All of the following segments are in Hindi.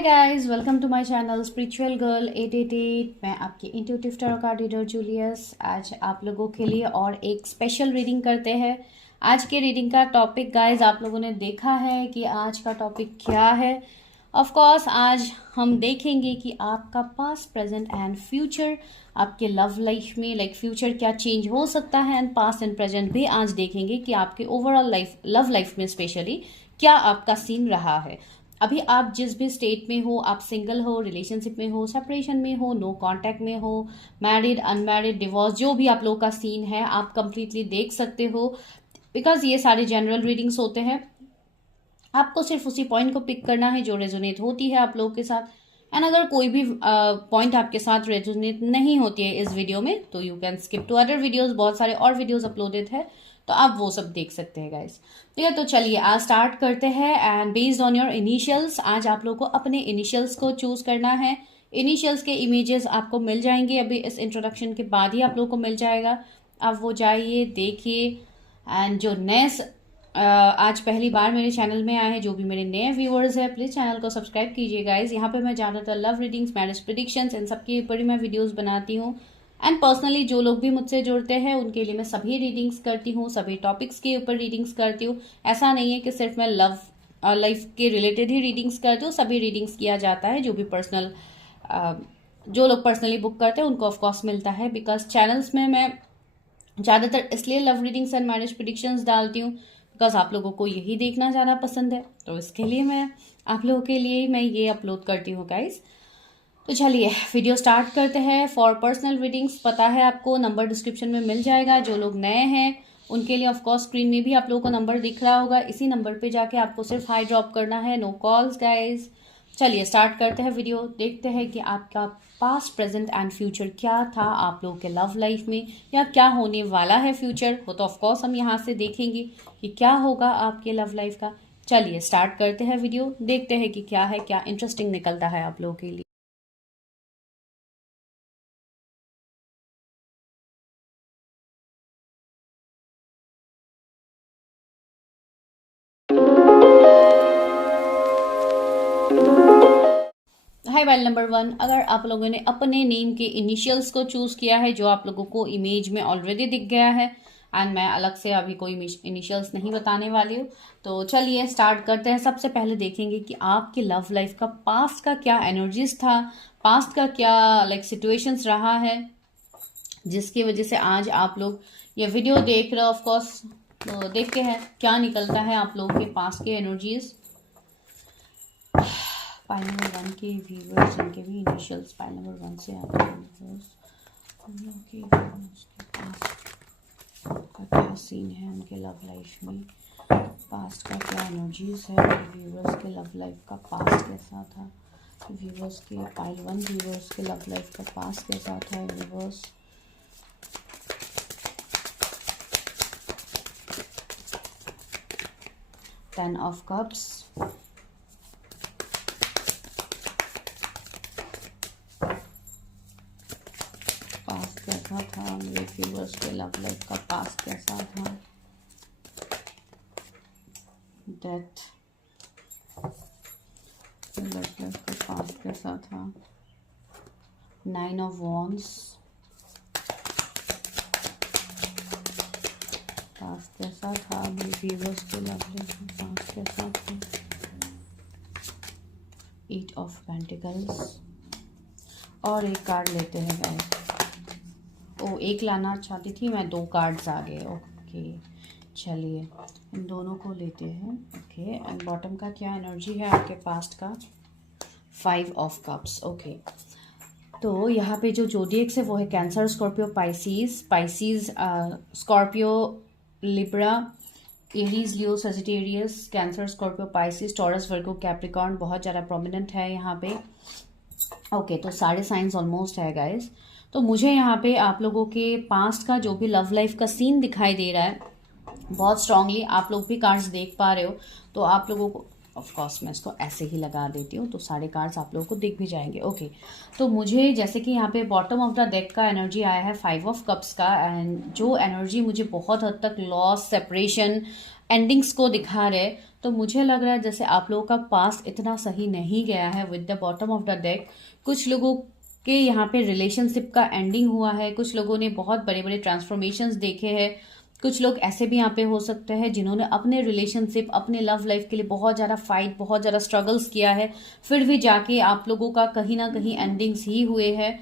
Hi guys, welcome to my channel spiritual girl 888। मैं आपकी intuitive tarot card reader Julius. आज आप लोगों के लिए और एक स्पेशल रीडिंग करते हैं। आज के रीडिंग का टॉपिक गाइस आप लोगों ने देखा है कि आज का टॉपिक क्या है। ऑफ कोर्स आज हम देखेंगे कि आपका पास्ट, प्रेजेंट एंड फ्यूचर, आपके लव लाइफ में फ्यूचर क्या चेंज हो सकता है, एंड पास्ट एंड प्रेजेंट भी आज देखेंगे कि आपके ओवरऑल लाइफ, लव लाइफ में स्पेशली क्या आपका सीन रहा है। अभी आप जिस भी स्टेट में हो, आप सिंगल हो, रिलेशनशिप में हो, सेपरेशन में हो, नो कांटेक्ट में हो, मैरिड, अनमैरिड, डिवोर्स, जो भी आप लोग का सीन है आप कंप्लीटली देख सकते हो। बिकॉज ये सारे जनरल रीडिंग्स होते हैं, आपको सिर्फ उसी पॉइंट को पिक करना है जो रेजोनेट होती है आप लोगों के साथ। एंड अगर कोई भी पॉइंट आपके साथ रेजोनेट नहीं होती है इस वीडियो में, तो you can skip to other videos. बहुत सारे और वीडियोस अपलोडेड है, तो आप वो सब देख सकते हैं गाइस। ठीक है, तो चलिए आज स्टार्ट करते हैं। And based on your initials, आज आप लोग को अपने इनिशियल्स को चूज करना है। इनिशियल्स के इमेजेस आपको मिल जाएंगे, अभी इस इंट्रोडक्शन के बाद ही आप लोग को मिल जाएगा। आप वो जाइए, देखिए। एंड जो नए आज पहली बार मेरे चैनल में आए हैं, जो भी मेरे नए व्यूअर्स हैं, प्लीज चैनल को सब्सक्राइब कीजिए गाइज। यहाँ पे मैं ज़्यादातर लव रीडिंग्स, मैरिज प्रेडिक्शंस, इन सब के ऊपर ही मैं वीडियोस बनाती हूँ। एंड पर्सनली जो लोग भी मुझसे जुड़ते हैं उनके लिए मैं सभी रीडिंग्स करती हूँ, सभी टॉपिक्स के ऊपर रीडिंग्स करती हूँ। ऐसा नहीं है कि सिर्फ मैं लव लाइफ के रिलेटेड ही रीडिंग्स करती हूँ, सभी रीडिंग्स किया जाता है। जो भी पर्सनल, जो लोग पर्सनली बुक करते हैं उनको ऑफकोर्स मिलता है। बिकॉज चैनल्स में मैं ज़्यादातर इसलिए love readings and marriage predictions डालती हूँ बिकॉज आप लोगों को यही देखना ज़्यादा पसंद है, तो इसके लिए मैं आप लोगों के लिए मैं ये अपलोड करती हूँ गाइज। तो चलिए वीडियो स्टार्ट करते हैं। फॉर पर्सनल रीडिंग्स पता है आपको, नंबर डिस्क्रिप्शन में मिल जाएगा। जो लोग नए हैं उनके लिए ऑफकोर्स स्क्रीन में भी आप लोगों को नंबर दिख रहा होगा, इसी नंबर पे जाके आपको सिर्फ हाई ड्रॉप करना है, नो कॉल्स गाइज। चलिए स्टार्ट करते हैं वीडियो, देखते हैं कि आपका पास्ट, प्रेजेंट एंड फ्यूचर क्या था आप लोगों के लव लाइफ में, या क्या होने वाला है फ्यूचर हो। तो ऑफकोर्स हम यहाँ से देखेंगे कि क्या होगा आपके लव लाइफ का। चलिए स्टार्ट करते हैं वीडियो, देखते हैं कि क्या है, क्या इंटरेस्टिंग निकलता है आप लोगों के लिए। हाय वाइल नंबर 1, अगर आप लोगों ने अपने नेम के इनिशियल्स को चूज किया है, जो आप लोगों को इमेज में ऑलरेडी दिख गया है, एंड मैं अलग से अभी कोई इनिशियल्स नहीं बताने वाली हूँ, तो चलिए स्टार्ट करते हैं। सबसे पहले देखेंगे कि आपकी लव लाइफ का पास्ट का क्या एनर्जीज था, पास्ट का क्या सिचुएशंस रहा है, जिसकी वजह से आज आप लोग ये वीडियो देख रहे हो। ऑफकोर्स तो देखते हैं क्या निकलता है आप लोगों के पास्ट के एनर्जीज। पाइल नंबर 1 के व्यूवर्स, जिनके भी इनिशियल्स पाइल नंबर 1 से आते हैं, व्यूवर्स हम लोग के व्यूवर्स के पास का क्या सीन है उनके लव लाइफ में, पास्ट का क्या एनर्जीज है, व्यूवर्स के लव लाइफ का पास्ट कैसा था, व्यूवर्स के पाइल 1 व्यूवर्स के लव लाइफ का पास्ट कैसा था, व्यूवर्स टेन ऑफ कप्स, कैसा था मेरे व्यूवर्स के लव लाइफ का पास्ट कैसा था, डेथ लव लाइफ का पास्ट कैसा था, 9 ऑफ वॉन्ड्स पास्ट कैसा था मेरे व्यूवर्स के लव लाइफ का पास्ट कैसा था, 8 ऑफ पेंटिकल्स। और एक कार्ड लेते हैं गाइस। एक लाना चाहती थी मैं, 2 कार्ड्स आ गए। ओके चलिए इन दोनों को लेते हैं। ओके एंड बॉटम का क्या एनर्जी है आपके पास्ट का, 5 ऑफ कप्स। ओके तो यहाँ पे जो जोडिएक्स है वो है Cancer, Scorpio, Pisces, Scorpio, Libra, Aries, Leo, Sagittarius, Cancer, Scorpio, Pisces, Taurus, Virgo, Capricorn बहुत ज़्यादा प्रोमिनेंट है यहाँ पे। ओके तो सारे साइंस ऑलमोस्ट है गाइस। तो मुझे यहाँ पे आप लोगों के पास्ट का जो भी लव लाइफ का सीन दिखाई दे रहा है बहुत स्ट्रांगली, आप लोग भी कार्ड्स देख पा रहे हो, तो आप लोगों को ऑफकोर्स मैं इसको ऐसे ही लगा देती हूँ तो सारे कार्ड्स आप लोगों को दिख भी जाएंगे। ओके तो मुझे जैसे कि यहाँ पे बॉटम ऑफ द डेक का एनर्जी आया है 5 ऑफ कप्स का, एंड जो एनर्जी मुझे बहुत हद तक लॉस, सेपरेशन, एंडिंग्स को दिखा रहे हैं। तो मुझे लग रहा है जैसे आप लोगों का पास्ट इतना सही नहीं गया है with the bottom of the deck. कुछ लोगों के यहाँ पे रिलेशनशिप का एंडिंग हुआ है, कुछ लोगों ने बहुत बड़े बड़े ट्रांसफॉर्मेशंस देखे हैं। कुछ लोग ऐसे भी यहाँ पे हो सकते हैं जिन्होंने अपने रिलेशनशिप, अपने लव लाइफ के लिए बहुत ज़्यादा फाइट, बहुत ज़्यादा स्ट्रगल्स किया है, फिर भी जाके आप लोगों का कहीं ना कहीं एंडिंग्स ही हुए हैं,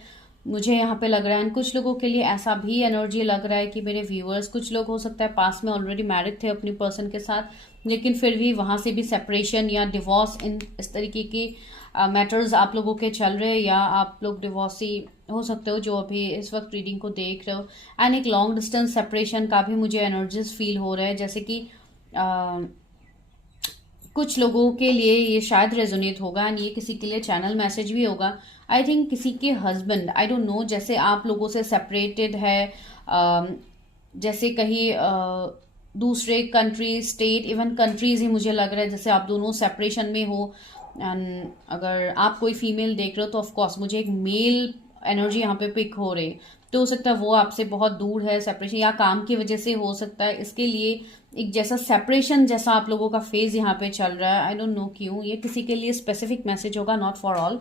मुझे यहाँ पे लग रहा है। कुछ लोगों के लिए ऐसा भी एनर्जी लग रहा है कि मेरे व्यूअर्स, कुछ लोग हो सकता है पास में ऑलरेडी मैरिड थे अपनी पर्सन के साथ, लेकिन फिर भी वहाँ से भी सेपरेशन या डिवोर्स, इन इस तरीके के मैटर्स आप लोगों के चल रहे हैं, या आप लोग डिवोर्सी हो सकते हो जो अभी इस वक्त रीडिंग को देख रहे हो। एंड एक लॉन्ग डिस्टेंस सेपरेशन का भी मुझे एनर्जीज फील हो रहा है, जैसे कि कुछ लोगों के लिए ये शायद रेजोनेट होगा एंड ये किसी के लिए चैनल मैसेज भी होगा। आई थिंक किसी के हस्बैंड, आई डोंट नो, जैसे आप लोगों से सेपरेटेड है, जैसे कहीं दूसरे कंट्री, स्टेट, इवन कंट्रीज ही मुझे लग रहा है जैसे आप दोनों सेपरेशन में हो। एंड अगर आप कोई फीमेल देख रहे हो तो ऑफकोर्स मुझे एक मेल एनर्जी यहाँ पे पिक हो रही, तो हो सकता है वो आपसे बहुत दूर है, सेपरेशन या काम की वजह से हो सकता है। इसके लिए एक जैसा सेपरेशन जैसा आप लोगों का फेज यहाँ पे चल रहा है, आई डोंट नो क्यों, ये किसी के लिए स्पेसिफिक मैसेज होगा, नॉट फॉर ऑल।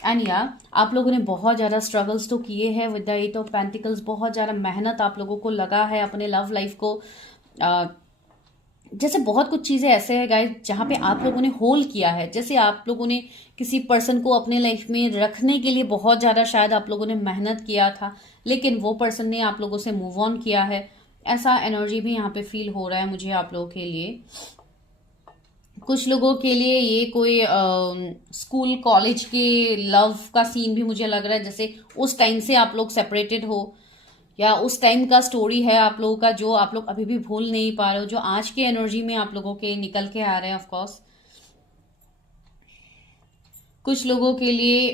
एंड या आप लोगों ने बहुत ज़्यादा स्ट्रगल्स तो किए हैं with the eight of pentacles, बहुत ज़्यादा मेहनत आप लोगों को लगा है अपने लव लाइफ को, जैसे बहुत कुछ चीज़ें ऐसे हैं गाइस जहाँ पे आप लोगों ने होल किया है, जैसे आप लोगों ने किसी पर्सन को अपने लाइफ में रखने के लिए बहुत ज़्यादा शायद आप लोगों ने मेहनत किया था, लेकिन वो पर्सन ने आप लोगों से मूव ऑन किया है। ऐसा एनर्जी भी यहाँ पे फील हो रहा है मुझे आप लोगों के लिए। कुछ लोगों के लिए ये कोई स्कूल कॉलेज के लव का सीन भी मुझे लग रहा है, जैसे उस टाइम से आप लोग सेपरेटेड हो, या उस टाइम का स्टोरी है आप लोगों का जो आप लोग अभी भी भूल नहीं पा रहे हो, जो आज के एनर्जी में आप लोगों के निकल के आ रहे हैं। ऑफकोर्स कुछ लोगों के लिए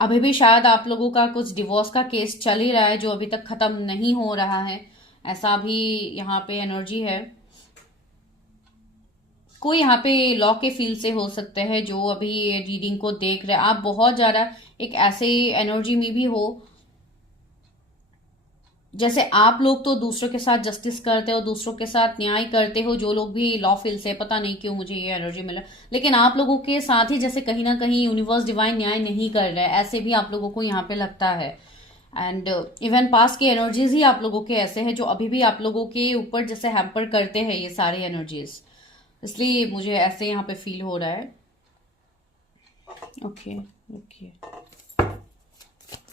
अभी भी शायद आप लोगों का कुछ डिवोर्स का केस चल ही रहा है जो अभी तक खत्म नहीं हो रहा है, ऐसा भी यहाँ पे एनर्जी है। कोई यहाँ पे लॉ के फील्ड से हो सकते हैं जो अभी रीडिंग को देख रहे हैं। आप बहुत ज़्यादा एक ऐसे एनर्जी में भी हो जैसे आप लोग तो दूसरों के साथ जस्टिस करते हो, दूसरों के साथ न्याय करते हो, जो लोग भी लॉ फील्ड से, पता नहीं क्यों मुझे ये एनर्जी मिला, लेकिन आप लोगों के साथ ही जैसे कहीं ना कहीं यूनिवर्स डिवाइन न्याय नहीं कर रहा है, ऐसे भी आप लोगों को यहाँ पे लगता है। एंड इवन पास के एनर्जीज ही आप लोगों के ऐसे हैं जो अभी भी आप लोगों के ऊपर जैसे हैम्पर करते हैं ये सारे एनर्जीज, इसलिए मुझे ऐसे यहाँ पे फील हो रहा है। Okay okay,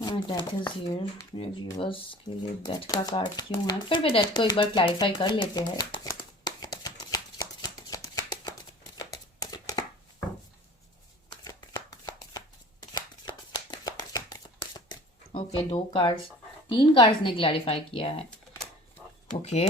death is here. मेरे व्यूअर्स के लिए डेथ का कार्ड क्यों है, फिर भी डेथ को एक बार क्लैरिफाई कर लेते हैं। ओके, दो कार्ड्स, तीन कार्ड्स ने क्लैरिफाई किया है। ओके,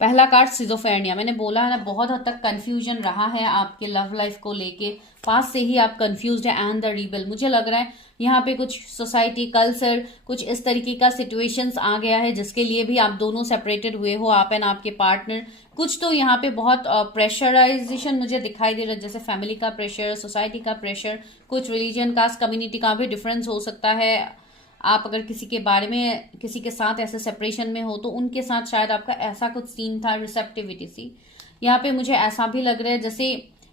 पहला कार्ड सिजोफ्रेनिया। मैंने बोला है ना, बहुत हद तक कंफ्यूजन रहा है आपके लव लाइफ को लेके, पास से ही आप कंफ्यूज्ड है। एंड द रिबल, मुझे लग रहा है यहाँ पे कुछ सोसाइटी, कल्चर, कुछ इस तरीके का सिचुएशंस आ गया है जिसके लिए भी आप दोनों सेपरेटेड हुए हो, आप एंड आपके पार्टनर। कुछ तो यहाँ पे बहुत प्रेशराइजेशन मुझे दिखाई दे रहा है, जैसे फैमिली का प्रेशर, सोसाइटी का प्रेशर, कुछ रिलीजन, कास्ट, कम्युनिटी का भी डिफरेंस हो सकता है। आप अगर किसी के बारे में, किसी के साथ ऐसे सेपरेशन में हो तो उनके साथ शायद आपका ऐसा कुछ सीन था, रिसेप्टिविटी सी। यहाँ पे मुझे ऐसा भी लग रहा है जैसे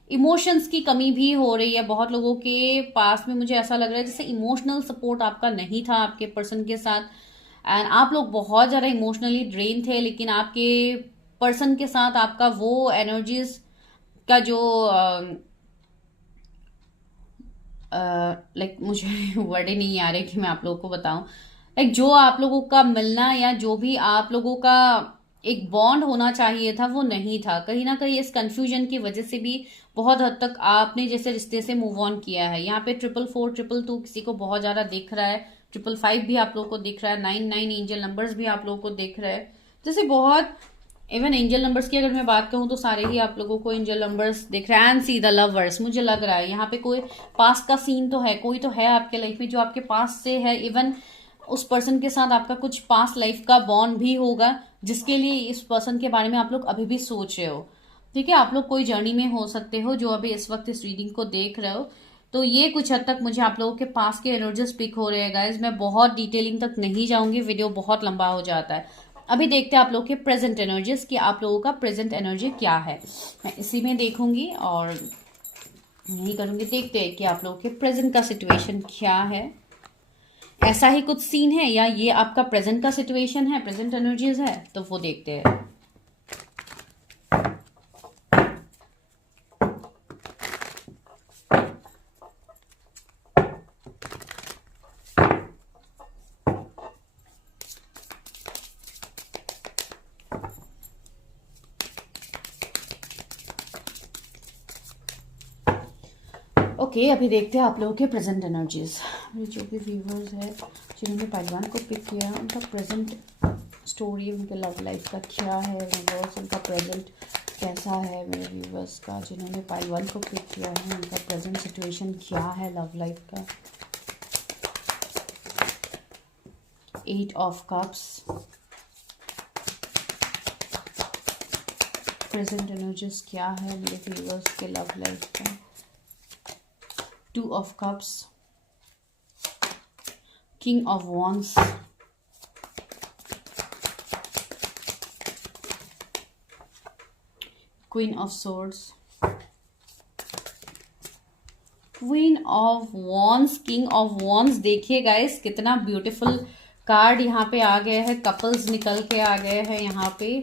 इमोशंस की कमी भी हो रही है बहुत लोगों के पास में। मुझे ऐसा लग रहा है जैसे इमोशनल सपोर्ट आपका नहीं था आपके पर्सन के साथ, एंड आप लोग बहुत ज़्यादा इमोशनली ड्रेन थे, लेकिन आपके पर्सन के साथ आपका वो एनर्जीज का जो लाइक मुझे वर्ड ही नहीं आ रहे कि मैं आप लोगों को बताऊं, लाइक जो आप लोगों का मिलना या जो भी आप लोगों का एक बॉन्ड होना चाहिए था वो नहीं था। कहीं ना कहीं इस कंफ्यूजन की वजह से भी बहुत हद तक आपने जैसे रिश्ते से मूव ऑन किया है। यहाँ पे 444, 222 किसी को बहुत ज्यादा दिख रहा है, 555 भी आप लोगों को दिख रहा है, 99 एंजल नंबर्स भी आप लोगों को दिख रहा है। जैसे बहुत, इवन एंजल नंबर्स की अगर मैं बात करूं तो सारे ही आप लोगों को एंजल नंबर्स दिख रहा है। एंड सी द लवर्स, मुझे लग रहा है यहाँ पे कोई पास का सीन तो है, कोई तो है आपके लाइफ में जो आपके पास से है। इवन उस पर्सन के साथ आपका कुछ पास लाइफ का बॉन्ड भी होगा जिसके लिए इस पर्सन के बारे में आप लोग अभी भी सोच रहे हो। ठीक है, आप लोग कोई जर्नी में हो सकते हो जो अभी इस वक्त इस रीडिंग को देख रहे हो। तो ये कुछ हद तक मुझे आप लोगों के पास के एनर्जीज पिक हो रहे हैं गाइज। मैं बहुत डिटेलिंग तक नहीं जाऊंगी, वीडियो बहुत लंबा हो जाता है। अभी देखते हैं आप लोग के प्रेजेंट एनर्जीज कि आप लोगों का प्रेजेंट एनर्जी क्या है। मैं इसी में देखूंगी और यही करूंगी। देखते हैं कि आप लोगों के प्रेजेंट का सिचुएशन क्या है। ऐसा ही कुछ सीन है या ये आपका प्रेजेंट का सिचुएशन है, प्रेजेंट एनर्जीज है, तो वो देखते हैं। ओके अभी देखते हैं आप लोगों के प्रेजेंट एनर्जीज। मेरे जो भी व्यूवर्स है जिन्होंने पहलवान को पिक किया, उनका प्रेजेंट स्टोरी, उनके लव लाइफ का क्या है व्यूवर्स, उनका प्रेजेंट कैसा है मेरे व्यूवर्स का। जिन्होंने पहलवान को पिक किया है उनका प्रेजेंट सिचुएशन क्या है लव लाइफ का। 8 ऑफ कप्स, प्रेजेंट एनर्जीज क्या है मेरे व्यूवर्स के लव लाइफ का। 2 of cups, king of wands, queen of swords, queen of wands, king of wands। देखिए गाइस कितना ब्यूटीफुल कार्ड यहाँ पे आ गया है, कपल्स निकल के आ गए हैं यहाँ पे।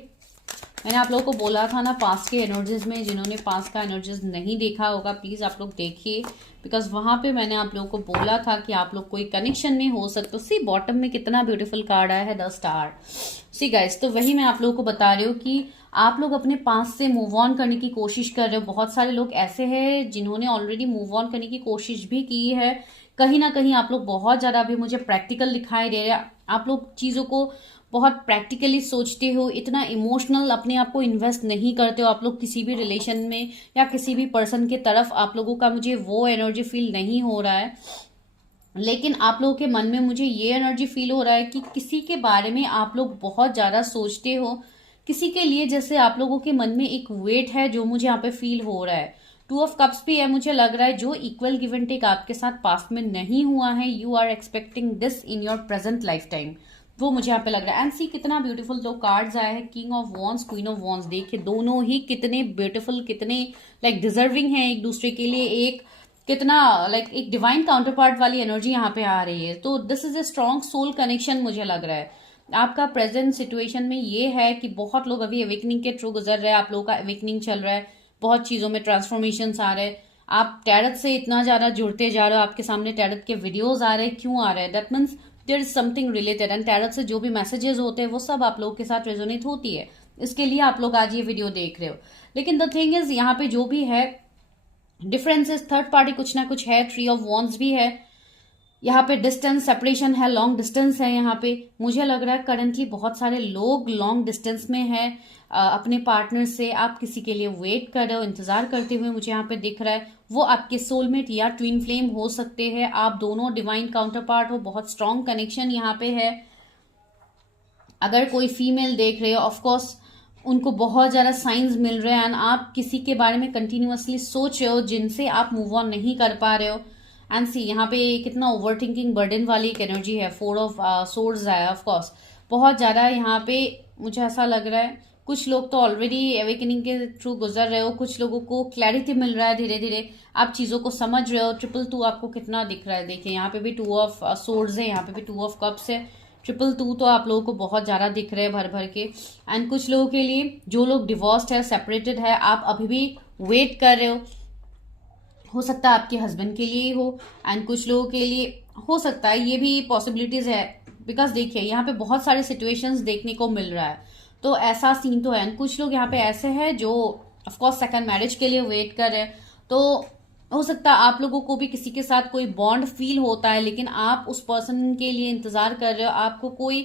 मैंने आप लोगों को बोला था ना पास्ट के एनर्जीज में, जिन्होंने पास्ट का एनर्जीज नहीं देखा होगा प्लीज़ आप लोग देखिए, बिकॉज वहाँ पे मैंने आप लोगों को बोला था कि आप लोग कोई कनेक्शन में हो सकते हो। सी बॉटम में कितना ब्यूटीफुल कार्ड आया है, द स्टार। सी गाइस, तो वही मैं आप लोगों को बता रही हूँ कि आप लोग अपने पास्ट से मूव ऑन करने की कोशिश कर रहे हो। बहुत सारे लोग ऐसे हैं जिन्होंने ऑलरेडी मूव ऑन करने की कोशिश भी की है। कहीं ना कहीं आप लोग बहुत ज़्यादा अभी मुझे प्रैक्टिकल दिखाई दे रहे हैं। आप लोग चीज़ों को बहुत प्रैक्टिकली सोचते हो, इतना इमोशनल अपने आप को इन्वेस्ट नहीं करते हो आप लोग किसी भी रिलेशन में या किसी भी पर्सन के तरफ। आप लोगों का मुझे वो एनर्जी फील नहीं हो रहा है, लेकिन आप लोगों के मन में मुझे ये एनर्जी फील हो रहा है कि किसी के बारे में आप लोग बहुत ज़्यादा सोचते हो, किसी के लिए जैसे आप लोगों के मन में एक वेट है जो मुझे यहाँ पे फील हो रहा है। 2 ऑफ कप्स भी है, मुझे लग रहा है जो इक्वल गिव एंड टेक आपके साथ पास्ट में नहीं हुआ है, you are expecting this in your present life time, वो मुझे यहाँ पे लग रहा है। एंड सी कितना ब्यूटीफुल दो कार्ड्स आए हैं, king of wands, queen of wands. देखिए दोनों ही कितने ब्यूटीफुल, कितने लाइक डिजर्विंग हैं एक दूसरे के लिए। एक कितना लाइक एक डिवाइन काउंटर पार्ट वाली एनर्जी यहाँ पे आ रही है। तो this is a strong soul connection मुझे लग रहा है। आपका प्रेजेंट सिचुएशन में ये है कि बहुत लोग अभी अवेकनिंग के थ्रू गुजर रहे हैं। आप लोगों का अवेकनिंग चल रहा है, बहुत चीजों में ट्रांसफॉर्मेशन आ रहे हैं। आप टैरट से इतना ज्यादा जुड़ते जा रहे हो, आपके सामने टैरट के वीडियोज आ रहे हैं। क्यों आ रहे हैं? That means there is something related, and tarot से जो भी मैसेजेस होते हैं वो सब आप लोगों के साथ रेजोनेट होती है। इसके लिए आप लोग आज ये वीडियो देख रहे हो। लेकिन द थिंग इज यहाँ पे जो भी है डिफरेंसेस, थर्ड पार्टी कुछ ना कुछ है। 3 ऑफ वॉन्ड्स भी है यहाँ पे, डिस्टेंस सेपरेशन है, लॉन्ग डिस्टेंस है यहाँ पे। मुझे लग रहा है करंटली बहुत सारे लोग लॉन्ग डिस्टेंस में है अपने पार्टनर से। आप किसी के लिए वेट कर रहे हो, इंतजार करते हुए मुझे यहाँ पे दिख रहा है। वो आपके सोलमेट या ट्विन फ्लेम हो सकते हैं। आप दोनों डिवाइन काउंटर पार्ट हो, बहुत स्ट्रॉन्ग कनेक्शन यहाँ पे है। अगर कोई फीमेल देख रहे हो, ऑफकोर्स उनको बहुत ज्यादा साइंस मिल रहे हैं एंड आप किसी के बारे में कंटिन्यूअसली सोच रहे हो जिनसे आप मूव ऑन नहीं कर पा रहे हो। एंड सी यहाँ पे कितना ओवर थिंकिंग बर्डन वाली एक एनर्जी है। 4 ऑफ सोर्ड्स है, ऑफकोर्स बहुत ज्यादा यहाँ पे मुझे ऐसा लग रहा है। कुछ लोग तो ऑलरेडी अवेकनिंग के थ्रू गुजर रहे हो, कुछ लोगों को क्लैरिटी मिल रहा है, धीरे धीरे आप चीजों को समझ रहे हो। 222 आपको कितना दिख रहा है, देखिए यहाँ पे भी 2 ऑफ सोर्ड्स है, यहाँ पे भी 2 ऑफ कप्स है। 222 तो आप लोगों को बहुत ज्यादा दिख रहे हैं भर भर के। एंड कुछ लोगों के लिए, जो लोग डिवोर्स्ड है, सेपरेटेड है, आप अभी भी वेट कर रहे हो सकता है आपके हस्बैंड के लिए ही हो। एंड कुछ लोगों के लिए हो सकता है, ये भी पॉसिबिलिटीज है, बिकॉज देखिए यहाँ पे बहुत सारे सिचुएशंस देखने को मिल रहा है, तो ऐसा सीन तो है। एंड कुछ लोग यहाँ पे ऐसे हैं जो ऑफकोर्स सेकंड मैरिज के लिए वेट कर रहे हैं। तो हो सकता है आप लोगों को भी किसी के साथ कोई बॉन्ड फील होता है, लेकिन आप उस पर्सन के लिए इंतजार कर रहे हो। आपको कोई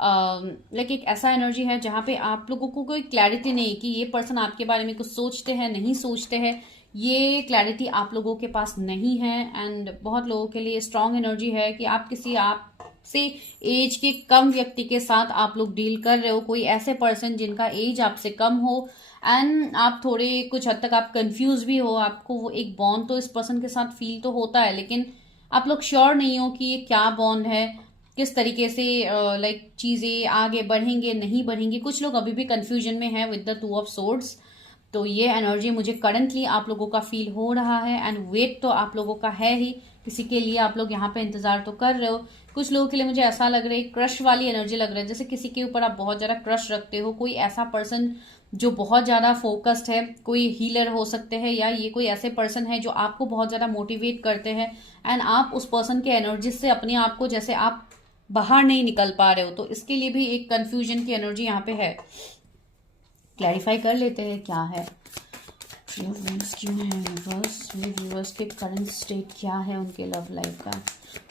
लाइक एक ऐसा एनर्जी है जहाँ पे आप लोगों को कोई क्लैरिटी नहीं कि ये पर्सन आपके बारे में कुछ सोचते हैं नहीं सोचते हैं, ये क्लैरिटी आप लोगों के पास नहीं है। एंड बहुत लोगों के लिए स्ट्रांग एनर्जी है कि आप किसी आपसे एज के कम व्यक्ति के साथ आप लोग डील कर रहे हो, कोई ऐसे पर्सन जिनका एज आपसे कम हो एंड आप थोड़े कुछ हद तक आप कंफ्यूज भी हो। आपको वो एक बॉन्ड तो इस पर्सन के साथ फील तो होता है, लेकिन आप लोग श्योर नहीं हो कि ये क्या बॉन्ड है। किस तरीके से लाइक चीज़ें आगे बढ़ेंगे नहीं बढ़ेंगे। कुछ लोग अभी भी कंफ्यूजन में है with the two of swords. तो ये एनर्जी मुझे करंटली आप लोगों का फील हो रहा है एंड वेट तो आप लोगों का है ही, किसी के लिए आप लोग यहाँ पे इंतजार तो कर रहे हो। कुछ लोगों के लिए मुझे ऐसा लग रहा है, क्रश वाली एनर्जी लग रहा है, जैसे किसी के ऊपर आप बहुत ज्यादा क्रश रखते हो। कोई ऐसा पर्सन जो बहुत ज्यादा फोकस्ड है, कोई हीलर हो सकते हैं या ये कोई ऐसे पर्सन है जो आपको बहुत ज्यादा मोटिवेट करते हैं एंड आप उस पर्सन के एनर्जी से अपने आप को जैसे आप बाहर नहीं निकल पा रहे हो। तो इसके लिए भी एक कंफ्यूजन की एनर्जी यहाँ पे है। क्लैरिफाई कर लेते हैं क्या है, क्यों है यूनिवर्स, मेरे व्यूअर्स के करंट स्टेट क्या है उनके लव लाइफ का।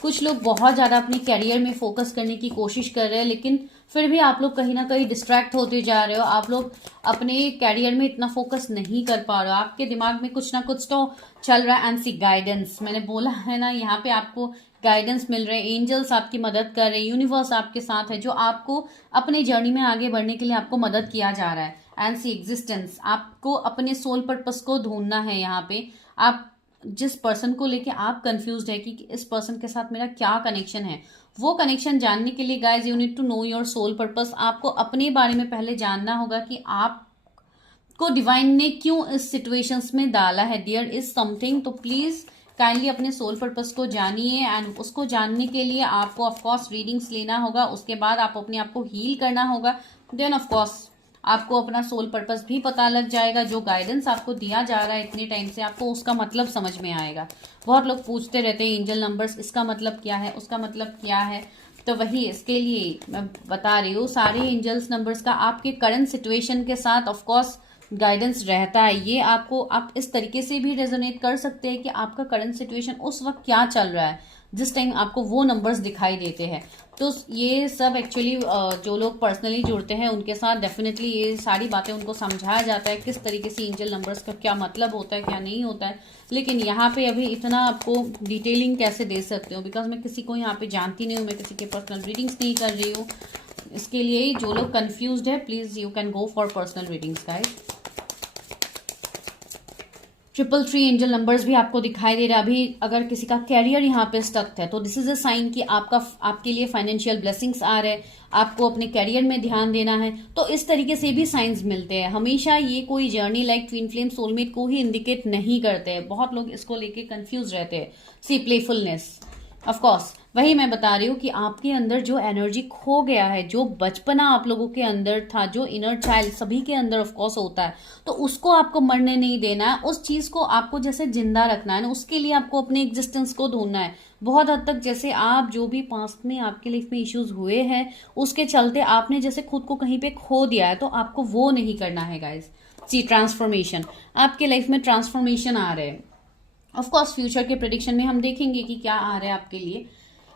कुछ लोग बहुत ज़्यादा अपने करियर में फोकस करने की कोशिश कर रहे हैं, लेकिन फिर भी आप लोग कहीं ना कहीं डिस्ट्रैक्ट होते जा रहे हो। आप लोग अपने करियर में इतना फोकस नहीं कर पा रहे हो, आपके दिमाग में कुछ ना कुछ तो चल रहा है। एंड सी गाइडेंस, मैंने बोला है ना, यहाँ पे आपको गाइडेंस मिल रहे हैं, एंजल्स आपकी मदद कर रहे हैं, यूनिवर्स आपके साथ है जो आपको अपने जर्नी में आगे बढ़ने के लिए आपको मदद किया जा रहा है। एंड सी एग्जिस्टेंस, आपको अपने सोल पर्पस को ढूंढना है। यहाँ पे आप जिस पर्सन को लेके आप कंफ्यूज्ड है कि इस पर्सन के साथ मेरा क्या कनेक्शन है, वो कनेक्शन जानने के लिए guys you need to know your soul purpose. आपको अपने बारे में पहले जानना होगा कि आपको डिवाइन ने क्यों इस सिचुएशंस में डाला है। देयर इज समथिंग, तो प्लीज काइंडली अपने सोल पर्पस को जानिए एंड उसको जानने के लिए आपको ऑफकोर्स रीडिंग्स लेना होगा। उसके बाद आप अपने आप को हील करना होगा। देन ऑफकोर्स आपको अपना सोल पर्पस भी पता लग जाएगा। जो गाइडेंस आपको दिया जा रहा है इतने टाइम से, आपको उसका मतलब समझ में आएगा। बहुत लोग पूछते रहते हैं एंजल नंबर्स, इसका मतलब क्या है, उसका मतलब क्या है। तो वही इसके लिए मैं बता रही हूँ, सारे एंजल्स नंबर्स का आपके करंट सिचुएशन के साथ ऑफकोर्स गाइडेंस रहता है। ये आपको आप इस तरीके से भी रेजोनेट कर सकते हैं कि आपका करंट सिचुएशन उस वक्त क्या चल रहा है जिस टाइम आपको वो नंबर्स दिखाई देते हैं। तो ये सब एक्चुअली जो लोग पर्सनली जुड़ते हैं उनके साथ डेफिनेटली ये सारी बातें उनको समझाया जाता है, किस तरीके से एंजल नंबर्स का क्या मतलब होता है क्या नहीं होता है। लेकिन यहाँ पे अभी इतना आपको डिटेलिंग कैसे दे सकते हो, बिकॉज मैं किसी को यहाँ पे जानती नहीं हूँ, मैं किसी के पर्सनल रीडिंग्स नहीं कर रही हूँ। इसके लिए जो लोग कन्फ्यूज्ड है please you can go for personal readings guys. 333 angel numbers भी आपको दिखाई दे रहा है। अभी अगर किसी का कैरियर यहाँ पे स्टक है तो दिस इज अ साइन कि आपके लिए फाइनेंशियल ब्लेसिंग्स आ रहे हैं, आपको अपने कैरियर में ध्यान देना है। तो इस तरीके से भी साइंस मिलते हैं। हमेशा ये कोई journey like twin flame soulmate को ही इंडिकेट नहीं करते हैं। बहुत लोग इसको लेके कंफ्यूज रहते हैं। सी प्लेफुलनेस, ऑफकोर्स वही मैं बता रही हूँ कि आपके अंदर जो एनर्जी खो गया है, जो बचपना आप लोगों के अंदर था, जो इनर चाइल्ड सभी के अंदर ऑफकोर्स होता है, तो उसको आपको मरने नहीं देना है। उस चीज को आपको जैसे जिंदा रखना है ना, उसके लिए आपको अपने एग्जिस्टेंस को ढूंढना है। बहुत हद तक जैसे आप जो भी पास्ट में आपके लाइफ में इश्यूज हुए हैं उसके चलते आपने जैसे खुद को कहीं पे खो दिया है, तो आपको वो नहीं करना है गाइज। सी ट्रांसफॉर्मेशन, आपके लाइफ में ट्रांसफॉर्मेशन आ रहे हैं। ऑफकोर्स फ्यूचर के प्रेडिक्शन में हम देखेंगे कि क्या आ रहा है आपके लिए,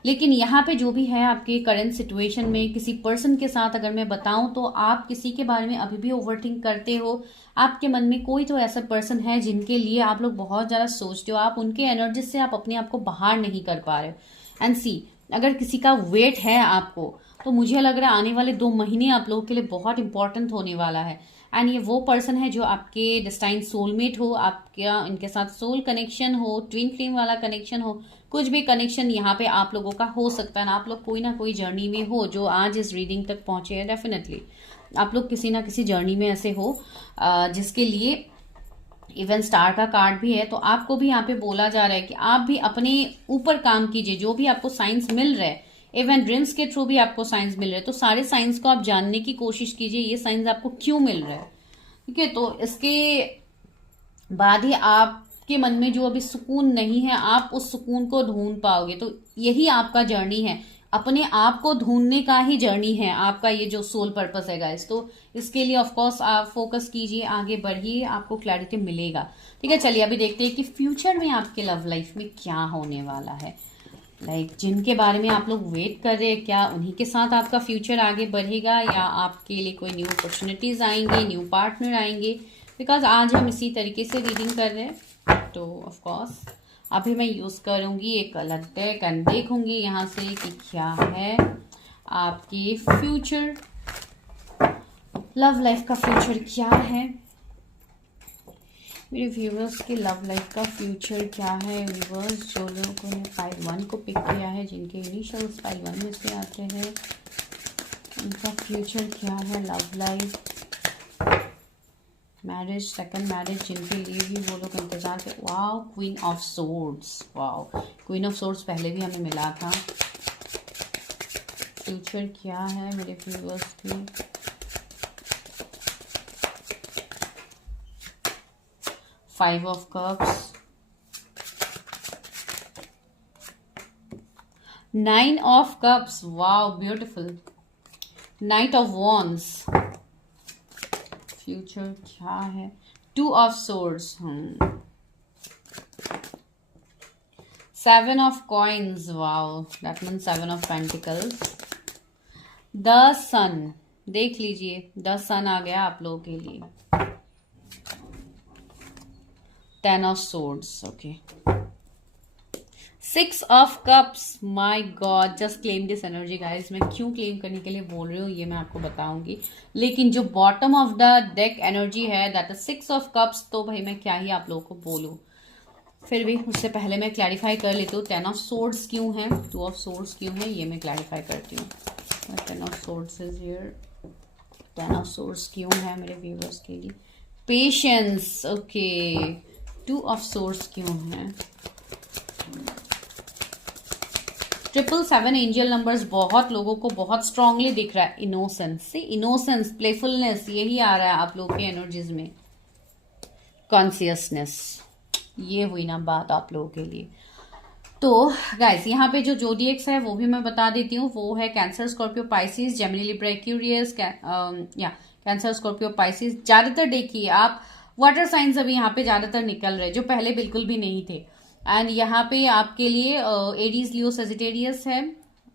लेकिन यहाँ पे जो भी है आपके करंट सिचुएशन में किसी पर्सन के साथ अगर मैं बताऊं तो आप किसी के बारे में अभी भी ओवरथिंक करते हो। आपके मन में कोई तो ऐसा पर्सन है जिनके लिए आप लोग बहुत ज्यादा सोचते हो, आप उनके एनर्जी से आप अपने आप को बाहर नहीं कर पा रहे हो। एंड सी, अगर किसी का वेट है आपको, तो मुझे लग रहा है आने वाले 2 महीने आप लोगों के लिए बहुत इंपॉर्टेंट होने वाला है। एंड ये वो पर्सन है जो आपके डिस्टाइन सोलमेट हो, आपका इनके साथ सोल कनेक्शन हो, ट्विन फ्लेम वाला कनेक्शन हो, कुछ भी कनेक्शन यहाँ पे आप लोगों का हो सकता है। आप लोग कोई ना कोई जर्नी में हो जो आज इस रीडिंग तक पहुंचे हैं। डेफिनेटली आप लोग किसी ना किसी जर्नी में ऐसे हो जिसके लिए इवन स्टार का कार्ड भी है। तो आपको भी यहाँ पे बोला जा रहा है कि आप भी अपने ऊपर काम कीजिए। जो भी आपको साइंस मिल रहा है, इवन ड्रीम्स के थ्रू भी आपको साइंस मिल रहे हैं, तो सारे साइंस को आप जानने की कोशिश कीजिए। ये साइंस आपको क्यों मिल रहा है, ठीक है। तो इसके बाद ही आपके मन में जो अभी सुकून नहीं है, आप उस सुकून को ढूंढ पाओगे। तो यही आपका जर्नी है, अपने आप को ढूंढने का ही जर्नी है आपका ये जो सोल पर्पस है गाइस। तो इसके लिए ऑफकोर्स आप फोकस कीजिए, आगे बढ़िए, आपको क्लैरिटी मिलेगा, ठीक है। चलिए अभी देखते हैं कि फ्यूचर में आपके लव लाइफ में क्या होने वाला है। जिनके बारे में आप लोग वेट कर रहे हैं, क्या उन्हीं के साथ आपका फ्यूचर आगे बढ़ेगा या आपके लिए कोई न्यू अपॉर्चुनिटीज आएंगे, न्यू पार्टनर आएंगे। बिकॉज आज हम इसी तरीके से रीडिंग कर रहे हैं, तो ऑफकोर्स अभी मैं यूज़ करूँगी एक अलग डेक एंड देखूंगी यहाँ से कि क्या है आपके फ्यूचर, लव लाइफ का फ्यूचर क्या है। मेरे व्यूवर्स के लव लाइफ का फ्यूचर क्या है यूनिवर्स? जो लोगों ने पाइल 1 को पिक किया है, जिनके इनिशियल्स पाइल 1 में से आते हैं, उनका फ्यूचर क्या है? Love life, marriage, second marriage, जिनके लिए भी वो लोग इंतजार कर। Wow, queen of swords. Wow, queen of swords पहले भी हमें मिला था। फ्यूचर क्या है मेरे व्यूवर्स की? Five of cups, nine of cups. Wow, beautiful. Knight of wands. Future क्या है? Two of swords. Seven of coins. Wow, that means seven of pentacles. The sun, देख लीजिए, द सन आ गया आप लोगों के लिए। Ten of swords. Okay, six of cups. My God, just claim this energy guys. मैं क्यों क्लेम करने के लिए बोल रही हूँ ये मैं आपको बताऊंगी, लेकिन जो bottom of the deck energy है that is six of cups, तो भाई मैं क्या ही आप लोगों को बोलूँ। फिर भी उससे पहले मैं क्लैरिफाई कर लेती हूँ, टेन ऑफ सोर्ड्स क्यों है, टू ऑफ सोर्ड्स क्यों है, ये मैं क्लैरिफाई करती हूँ। Ten of swords is here. Ten of swords क्यों है मेरे व्यूवर्स के लिए? Patience. Okay, to of swords क्यों है? ट्रिपल सेवन एंजल नंबर्स बहुत लोगों को बहुत स्ट्रांगली दिख रहा है। इनोसेंस से, इनोसेंस, प्लेफुलनेस, यही आ रहा है आप लोगों के एनर्जीज में। कॉन्सियसनेस, ये हुई ना बात आप लोगों के लिए। तो गाइस, यहाँ पे जो जोडिएक्स है वो भी मैं बता देती हूँ। वो है Cancer, Scorpio, Pisces, Gemini, Libra, Aquarius, cancer, Scorpio, Pisces. ज्यादातर देखिए आप वाटर साइंस अभी यहाँ पे ज्यादातर निकल रहे, जो पहले बिल्कुल भी नहीं थे। एंड यहाँ पे आपके लिए एरीज, लियो, सेजिटेरियस है।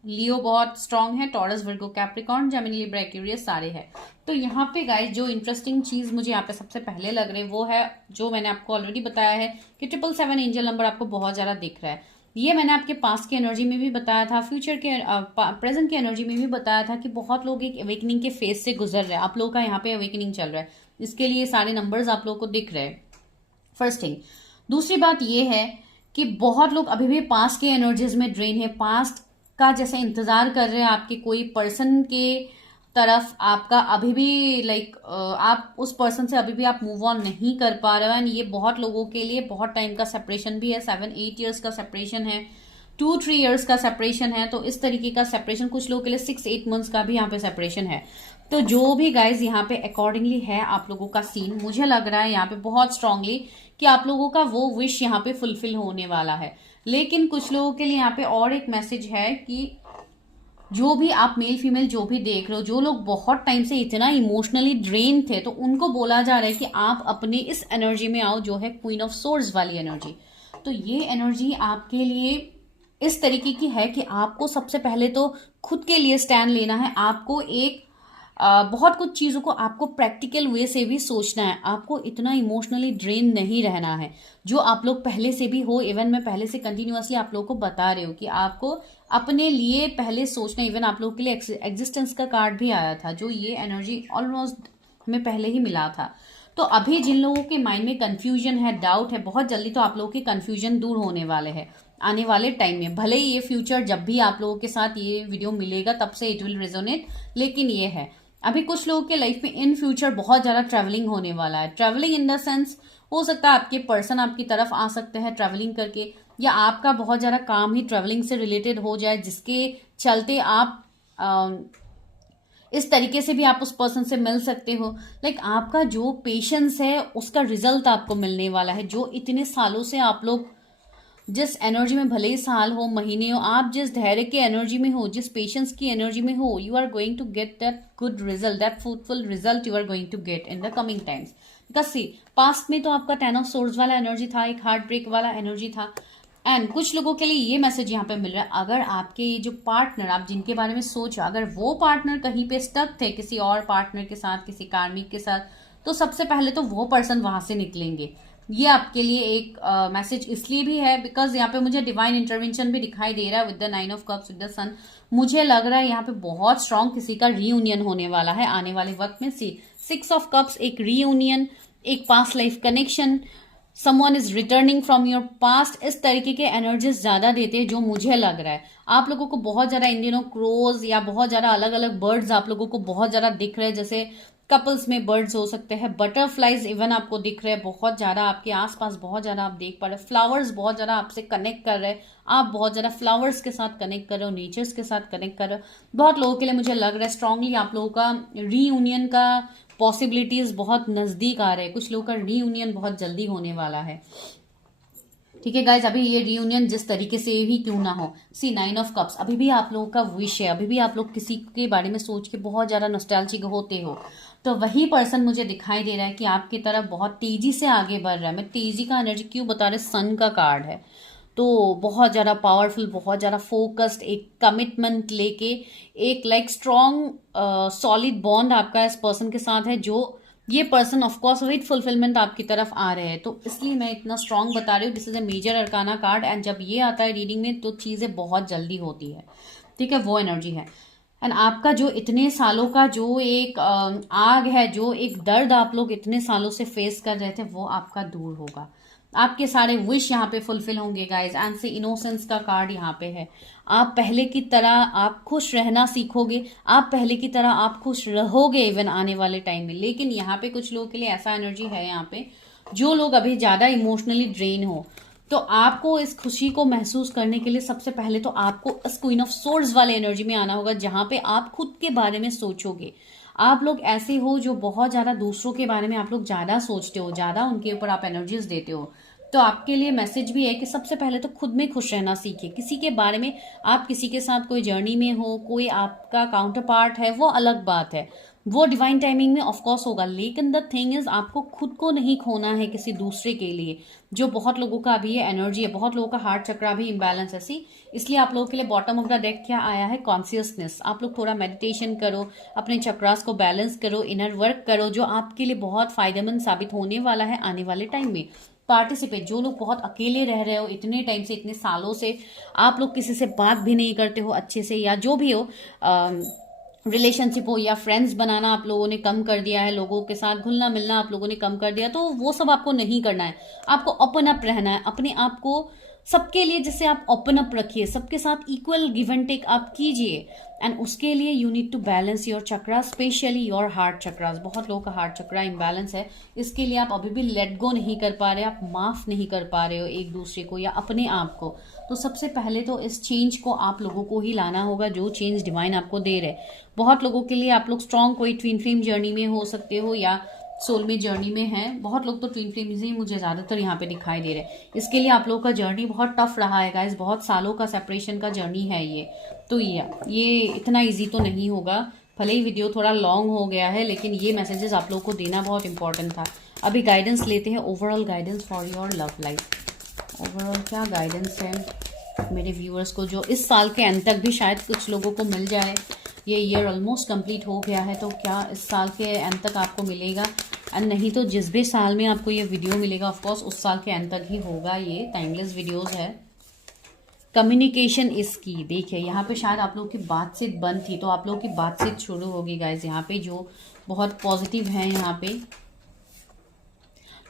लियो बहुत स्ट्रांग है, taurus, Virgo, Capricorn, Gemini, Libra, Aquarius सारे हैं। तो यहाँ पे गाइस जो इंटरेस्टिंग चीज मुझे यहाँ पे सबसे पहले लग रहे हैं वो है, जो मैंने आपको ऑलरेडी बताया है कि ट्रिपल सेवन एंजल नंबर आपको बहुत ज्यादा दिख रहा है। ये मैंने आपके पास्ट की एनर्जी में भी बताया था, फ्यूचर के प्रेजेंट की एनर्जी में भी बताया था कि बहुत लोग एक अवेकनिंग के फेज से गुजर रहे हैं। आप लोगों का यहाँ पे अवेकनिंग चल रहा है, इसके लिए सारे नंबर्स आप लोगों को दिख रहे हैं। First thing. दूसरी बात ये है कि बहुत लोग अभी भी पास्ट के एनर्जीज में ड्रेन है, पास्ट का जैसे इंतजार कर रहे हैं आपके कोई पर्सन के तरफ। आपका अभी भी आप उस पर्सन से अभी भी आप मूव ऑन नहीं कर पा रहे हो। एंड ये बहुत लोगों के लिए बहुत टाइम का सेपरेशन भी है, 7-8 ईयर्स का सेपरेशन है, 2-3 ईयर्स का सेपरेशन है। तो इस तरीके का सेपरेशन कुछ लोगों के लिए 6-8 मंथ्स का भी यहाँ पे सेपरेशन है। तो जो भी गाइज यहाँ पे अकॉर्डिंगली है आप लोगों का सीन, मुझे लग रहा है यहाँ पे बहुत स्ट्रांगली कि आप लोगों का वो विश यहाँ पे फुलफिल होने वाला है। लेकिन कुछ लोगों के लिए यहाँ पे और एक मैसेज है कि जो भी आप मेल फीमेल जो भी देख रहे हो, जो लोग बहुत टाइम से इतना इमोशनली ड्रेन थे, तो उनको बोला जा रहा है कि आप अपने इस एनर्जी में आओ जो है क्वीन ऑफ सोर्ड्स वाली एनर्जी। तो ये एनर्जी आपके लिए इस तरीके की है कि आपको सबसे पहले तो खुद के लिए स्टैंड लेना है। आपको एक बहुत कुछ चीज़ों को आपको प्रैक्टिकल वे से भी सोचना है। आपको इतना इमोशनली ड्रेन नहीं रहना है जो आप लोग पहले से भी हो। इवन मैं पहले से कंटिन्यूअसली आप लोगों को बता रही हूँ कि आपको अपने लिए पहले सोचना। इवन आप लोगों के लिए एग्जिस्टेंस का कार्ड भी आया था, जो ये एनर्जी ऑलमोस्ट हमें पहले ही मिला था। तो अभी जिन लोगों के माइंड में कंफ्यूजन है, डाउट है, बहुत जल्दी तो आप लोगों के कंफ्यूजन दूर होने वाले हैं आने वाले टाइम में। भले ही ये फ्यूचर जब भी आप लोगों के साथ ये वीडियो मिलेगा तब से इट विल रेजोनेट, लेकिन ये है अभी कुछ लोगों के लाइफ में इन फ्यूचर बहुत ज्यादा ट्रैवलिंग होने वाला है। ट्रैवलिंग इन द सेंस, हो सकता है आपके पर्सन आपकी तरफ आ सकते हैं ट्रैवलिंग करके, या आपका बहुत ज्यादा काम ही ट्रैवलिंग से रिलेटेड हो जाए, जिसके चलते आप इस तरीके से भी आप उस पर्सन से मिल सकते हो। आपका जो पेशेंस है उसका रिजल्ट आपको मिलने वाला है। जो इतने सालों से आप लोग जिस एनर्जी में, भले ही साल हो, महीने हो, आप जिस धैर्य के एनर्जी में हो, जिस पेशेंस की एनर्जी में हो, you are going to get that good result, that fruitful result you are going to get in the coming times. Because see, past में तो आपका 10 ऑफ सोर्ड्स वाला एनर्जी था, एक हार्ट ब्रेक वाला एनर्जी था। एंड कुछ लोगों के लिए ये मैसेज यहाँ पे मिल रहा है, अगर आपके ये जो पार्टनर, आप जिनके बारे में सोचो, अगर वो पार्टनर कहीं पे स्टक थे किसी और पार्टनर के साथ, किसी कार्मिक के साथ, तो सबसे पहले तो वो पर्सन वहां से निकलेंगे। ये आपके लिए एक मैसेज इसलिए भी है बिकॉज यहाँ पे मुझे डिवाइन इंटरवेंशन भी दिखाई दे रहा है with the 9 of cups, with the sun. मुझे लग रहा है यहाँ पे बहुत स्ट्रांग किसी का रीयूनियन होने वाला है आने वाले वक्त में। सी, 6 ऑफ कप्स एक रीयूनियन, एक past life connection, someone is returning from your past, इस तरीके के एनर्जीज ज्यादा देते हैं जो मुझे लग रहा है। आप लोगों को बहुत ज्यादा इन दिनों क्रोज या बहुत ज्यादा अलग अलग बर्ड्स आप लोगों को बहुत ज्यादा दिख रहे हैं, जैसे कपल्स में बर्ड्स हो सकते हैं, बटरफ्लाइज इवन आपको दिख रहे हैं बहुत ज्यादा आपके आसपास, बहुत ज्यादा आप देख पा रहे हैं, फ्लावर्स बहुत ज्यादा आपसे कनेक्ट कर रहे हैं, आप बहुत ज्यादा फ्लावर्स के साथ कनेक्ट कर रहे हो, नेचर्स के साथ कनेक्ट कर रहे हो। बहुत लोगों के लिए मुझे लग रहा है स्ट्रांगली आप लोगों का रीयूनियन का पॉसिबिलिटीज बहुत नजदीक आ रहे हैं, कुछ लोगों का रीयूनियन बहुत जल्दी होने वाला है। ठीक है गाइज, अभी ये रियूनियन जिस तरीके से ही क्यों ना हो, सी 9 ऑफ कप्स अभी भी आप लोगों का विश है, अभी भी आप लोग किसी के बारे में सोच के बहुत ज्यादा नॉस्टैल्जिक होते हो, तो वही पर्सन मुझे दिखाई दे रहा है कि आपकी तरफ बहुत तेजी से आगे बढ़ रहा है। मैं तेजी का एनर्जी क्यों बता रहे, सन का कार्ड है, तो बहुत ज्यादा पावरफुल, बहुत ज्यादा फोकस्ड, एक कमिटमेंट लेके एक लाइक स्ट्रॉन्ग सॉलिड बॉन्ड आपका इस पर्सन के साथ है, जो ये पर्सन ऑफकोर्स विद फुलफिलमेंट आपकी तरफ आ रहे हैं, तो इसलिए मैं इतना स्ट्रांग बता रही हूँ। This is a major arcana card, and जब ये आता है रीडिंग में तो चीजें बहुत जल्दी होती है। ठीक है, वो एनर्जी है। एंड आपका जो इतने सालों का जो एक आग है, जो एक दर्द आप लोग इतने सालों से फेस कर रहे थे, वो आपका दूर होगा। आपके सारे विश यहाँ पे फुलफिल होंगे गाइज, एंड से इनोसेंस का कार्ड यहाँ पे है। आप पहले की तरह आप खुश रहना सीखोगे, आप पहले की तरह आप खुश रहोगे इवन आने वाले टाइम में। लेकिन यहाँ पे कुछ लोगों के लिए ऐसा एनर्जी है यहाँ पे, जो लोग अभी ज्यादा इमोशनली ड्रेन हो, तो आपको इस खुशी को महसूस करने के लिए सबसे पहले तो आपको इस क्वीन ऑफ सोर्ड्स वाले एनर्जी में आना होगा, जहां पे आप खुद के बारे में सोचोगे। आप लोग ऐसे हो जो बहुत ज्यादा दूसरों के बारे में आप लोग ज्यादा सोचते हो, ज्यादा उनके ऊपर आप एनर्जीज देते हो। तो आपके लिए मैसेज भी है कि सबसे पहले तो खुद में खुश रहना सीखिए। किसी के बारे में, आप किसी के साथ कोई जर्नी में हो, कोई आपका काउंटर पार्ट है, वो अलग बात है, वो डिवाइन टाइमिंग में ऑफकोर्स होगा, लेकिन द थिंग इज आपको खुद को नहीं खोना है किसी दूसरे के लिए, जो बहुत लोगों का अभी ये एनर्जी है। बहुत लोगों का हार्ट चक्रा भी इम्बैलेंस है, सी इसलिए आप लोगों के लिए बॉटम ऑफ द डेक क्या आया है, कॉन्शियसनेस। आप लोग थोड़ा मेडिटेशन करो, अपने चक्रास को बैलेंस करो, इनर वर्क करो, जो आपके लिए बहुत फायदेमंद साबित होने वाला है आने वाले टाइम में। पार्टिसिपेट, जो लोग बहुत अकेले रह रहे हो इतने टाइम से, इतने सालों से आप लोग किसी से बात भी नहीं करते हो अच्छे से, या जो भी हो रिलेशनशिप हो या फ्रेंड्स बनाना आप लोगों ने कम कर दिया है, लोगों के साथ घुलना मिलना आप लोगों ने कम कर दिया, तो वो सब आपको नहीं करना है। आपको ओपन अप रहना है, अपने आप को सबके लिए जैसे आप ओपन अप रखिए, सबके साथ इक्वल गिव एंड टेक आप कीजिए। एंड उसके लिए you need to balance your chakra, especially your heart chakras. बहुत लोगों का हार्ट चक्रा इम्बैलेंस है, इसके लिए आप अभी भी लेट गो नहीं कर पा रहे, आप माफ नहीं कर पा रहे हो एक दूसरे को या अपने आप को। तो सबसे पहले तो इस चेंज को आप लोगों को ही लाना होगा, जो चेंज डिवाइन आपको दे रहे। बहुत लोगों के लिए आप लोग स्ट्रॉन्ग कोई ट्विन फ्लेम जर्नी में हो सकते हो या सोल में जर्नी में है, बहुत लोग तो ट्विन फ्लेम्स ही मुझे ज्यादातर यहाँ पे दिखाई दे रहे हैं। इसके लिए आप लोगों का जर्नी बहुत टफ रहा है गाइस, बहुत सालों का सेपरेशन का जर्नी है ये। तो ये इतना इजी तो नहीं होगा, भले ही वीडियो थोड़ा लॉन्ग हो गया है, लेकिन ये मैसेजेस आप लोगों को देना बहुत इंपॉर्टेंट था। अभी गाइडेंस लेते हैं, overall guidance for your love life. Overall क्या गाइडेंस है मेरे व्यूअर्स को, जो इस साल के अंत तक भी शायद कुछ लोगों को मिल जाए। ये ईयर ऑलमोस्ट कंप्लीट हो गया है, तो क्या इस साल के अंत तक आपको मिलेगा, एंड नहीं तो जिस भी साल में आपको ये वीडियो मिलेगा ऑफकोर्स उस साल के अंत तक ही होगा। ये टाइमलेस वीडियोस है। कम्युनिकेशन इसकी देखिए, यहाँ पे शायद आप लोगों की बातचीत बंद थी, तो आप लोगों की बातचीत शुरू होगी गाइज, यहाँ पे जो बहुत पॉजिटिव है। यहाँ पे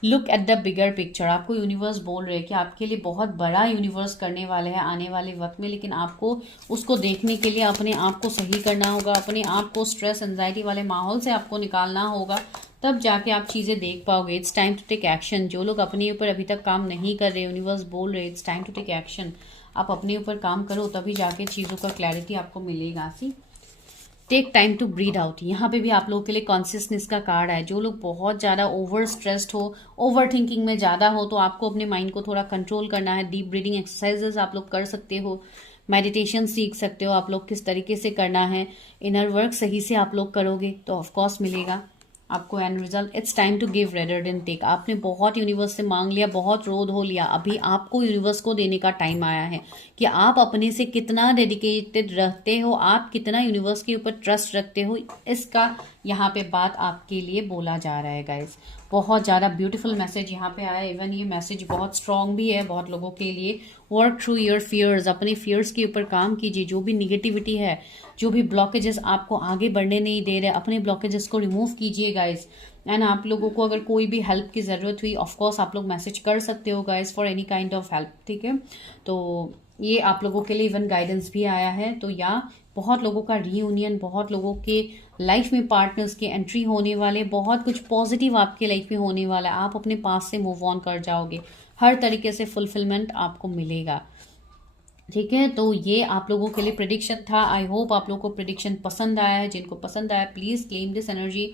look at the bigger picture, आपको यूनिवर्स बोल रहे हैं कि आपके लिए बहुत बड़ा यूनिवर्स करने वाले हैं आने वाले वक्त में, लेकिन आपको उसको देखने के लिए अपने आप को सही करना होगा, अपने आप को स्ट्रेस एंजाइटी वाले माहौल से आपको निकालना होगा, तब जाके आप चीज़ें देख पाओगे। It's time to take action. जो लोग अपने ऊपर अभी तक काम नहीं कर रहे, यूनिवर्स बोल रहे it's time to take action, आप अपने ऊपर काम करो, तभी जाके चीज़ों का क्लैरिटी आपको मिलेगा। See take time to breathe out, यहाँ पे भी आप लोगों के लिए कॉन्शियसनेस का कार्ड है। जो लोग बहुत ज़्यादा ओवर स्ट्रेस्ड हो, ओवर थिंकिंग में ज़्यादा हो, तो आपको अपने माइंड को थोड़ा कंट्रोल करना है। डीप ब्रीदिंग एक्सरसाइजेस आप लोग कर सकते हो, मेडिटेशन सीख सकते हो आप लोग किस तरीके से करना है। इनर वर्क सही से आप लोग करोगे तो ऑफकोर्स मिलेगा आपको end result. It's time to give rather than take. आपने बहुत यूनिवर्स से मांग लिया, बहुत रो धो लिया, अभी आपको यूनिवर्स को देने का टाइम आया है कि आप अपने से कितना डेडिकेटेड रहते हो, आप कितना यूनिवर्स के ऊपर ट्रस्ट रखते हो, इसका यहाँ पे बात आपके लिए बोला जा रहा है गाइस। बहुत ज़्यादा ब्यूटीफुल मैसेज यहाँ पे आया। इवन ये मैसेज बहुत स्ट्रॉन्ग भी है बहुत लोगों के लिए। वर्क थ्रू योर फियर्स, अपने फियर्स के ऊपर काम कीजिए। जो भी निगेटिविटी है, जो भी ब्लॉकेजेस आपको आगे बढ़ने नहीं दे रहे, अपने ब्लॉकेजेस को रिमूव कीजिए गाइस। एंड आप लोगों को अगर कोई भी हेल्प की ज़रूरत हुई, ऑफकोर्स आप लोग मैसेज कर सकते हो guys for any kind of help, ठीक है। तो ये आप लोगों के लिए इवन गाइडेंस भी आया है। तो या बहुत लोगों का रीयूनियन, बहुत लोगों के लाइफ में पार्टनर्स की एंट्री होने वाले, बहुत कुछ पॉजिटिव आपके लाइफ में होने वाला है। आप अपने पास से मूव ऑन कर जाओगे, हर तरीके से फुलफिलमेंट आपको मिलेगा, ठीक है। तो ये आप लोगों के लिए प्रिडिक्शन था। आई होप आप लोगों को प्रिडिक्शन पसंद आया है। जिनको पसंद आया प्लीज क्लेम दिस एनर्जी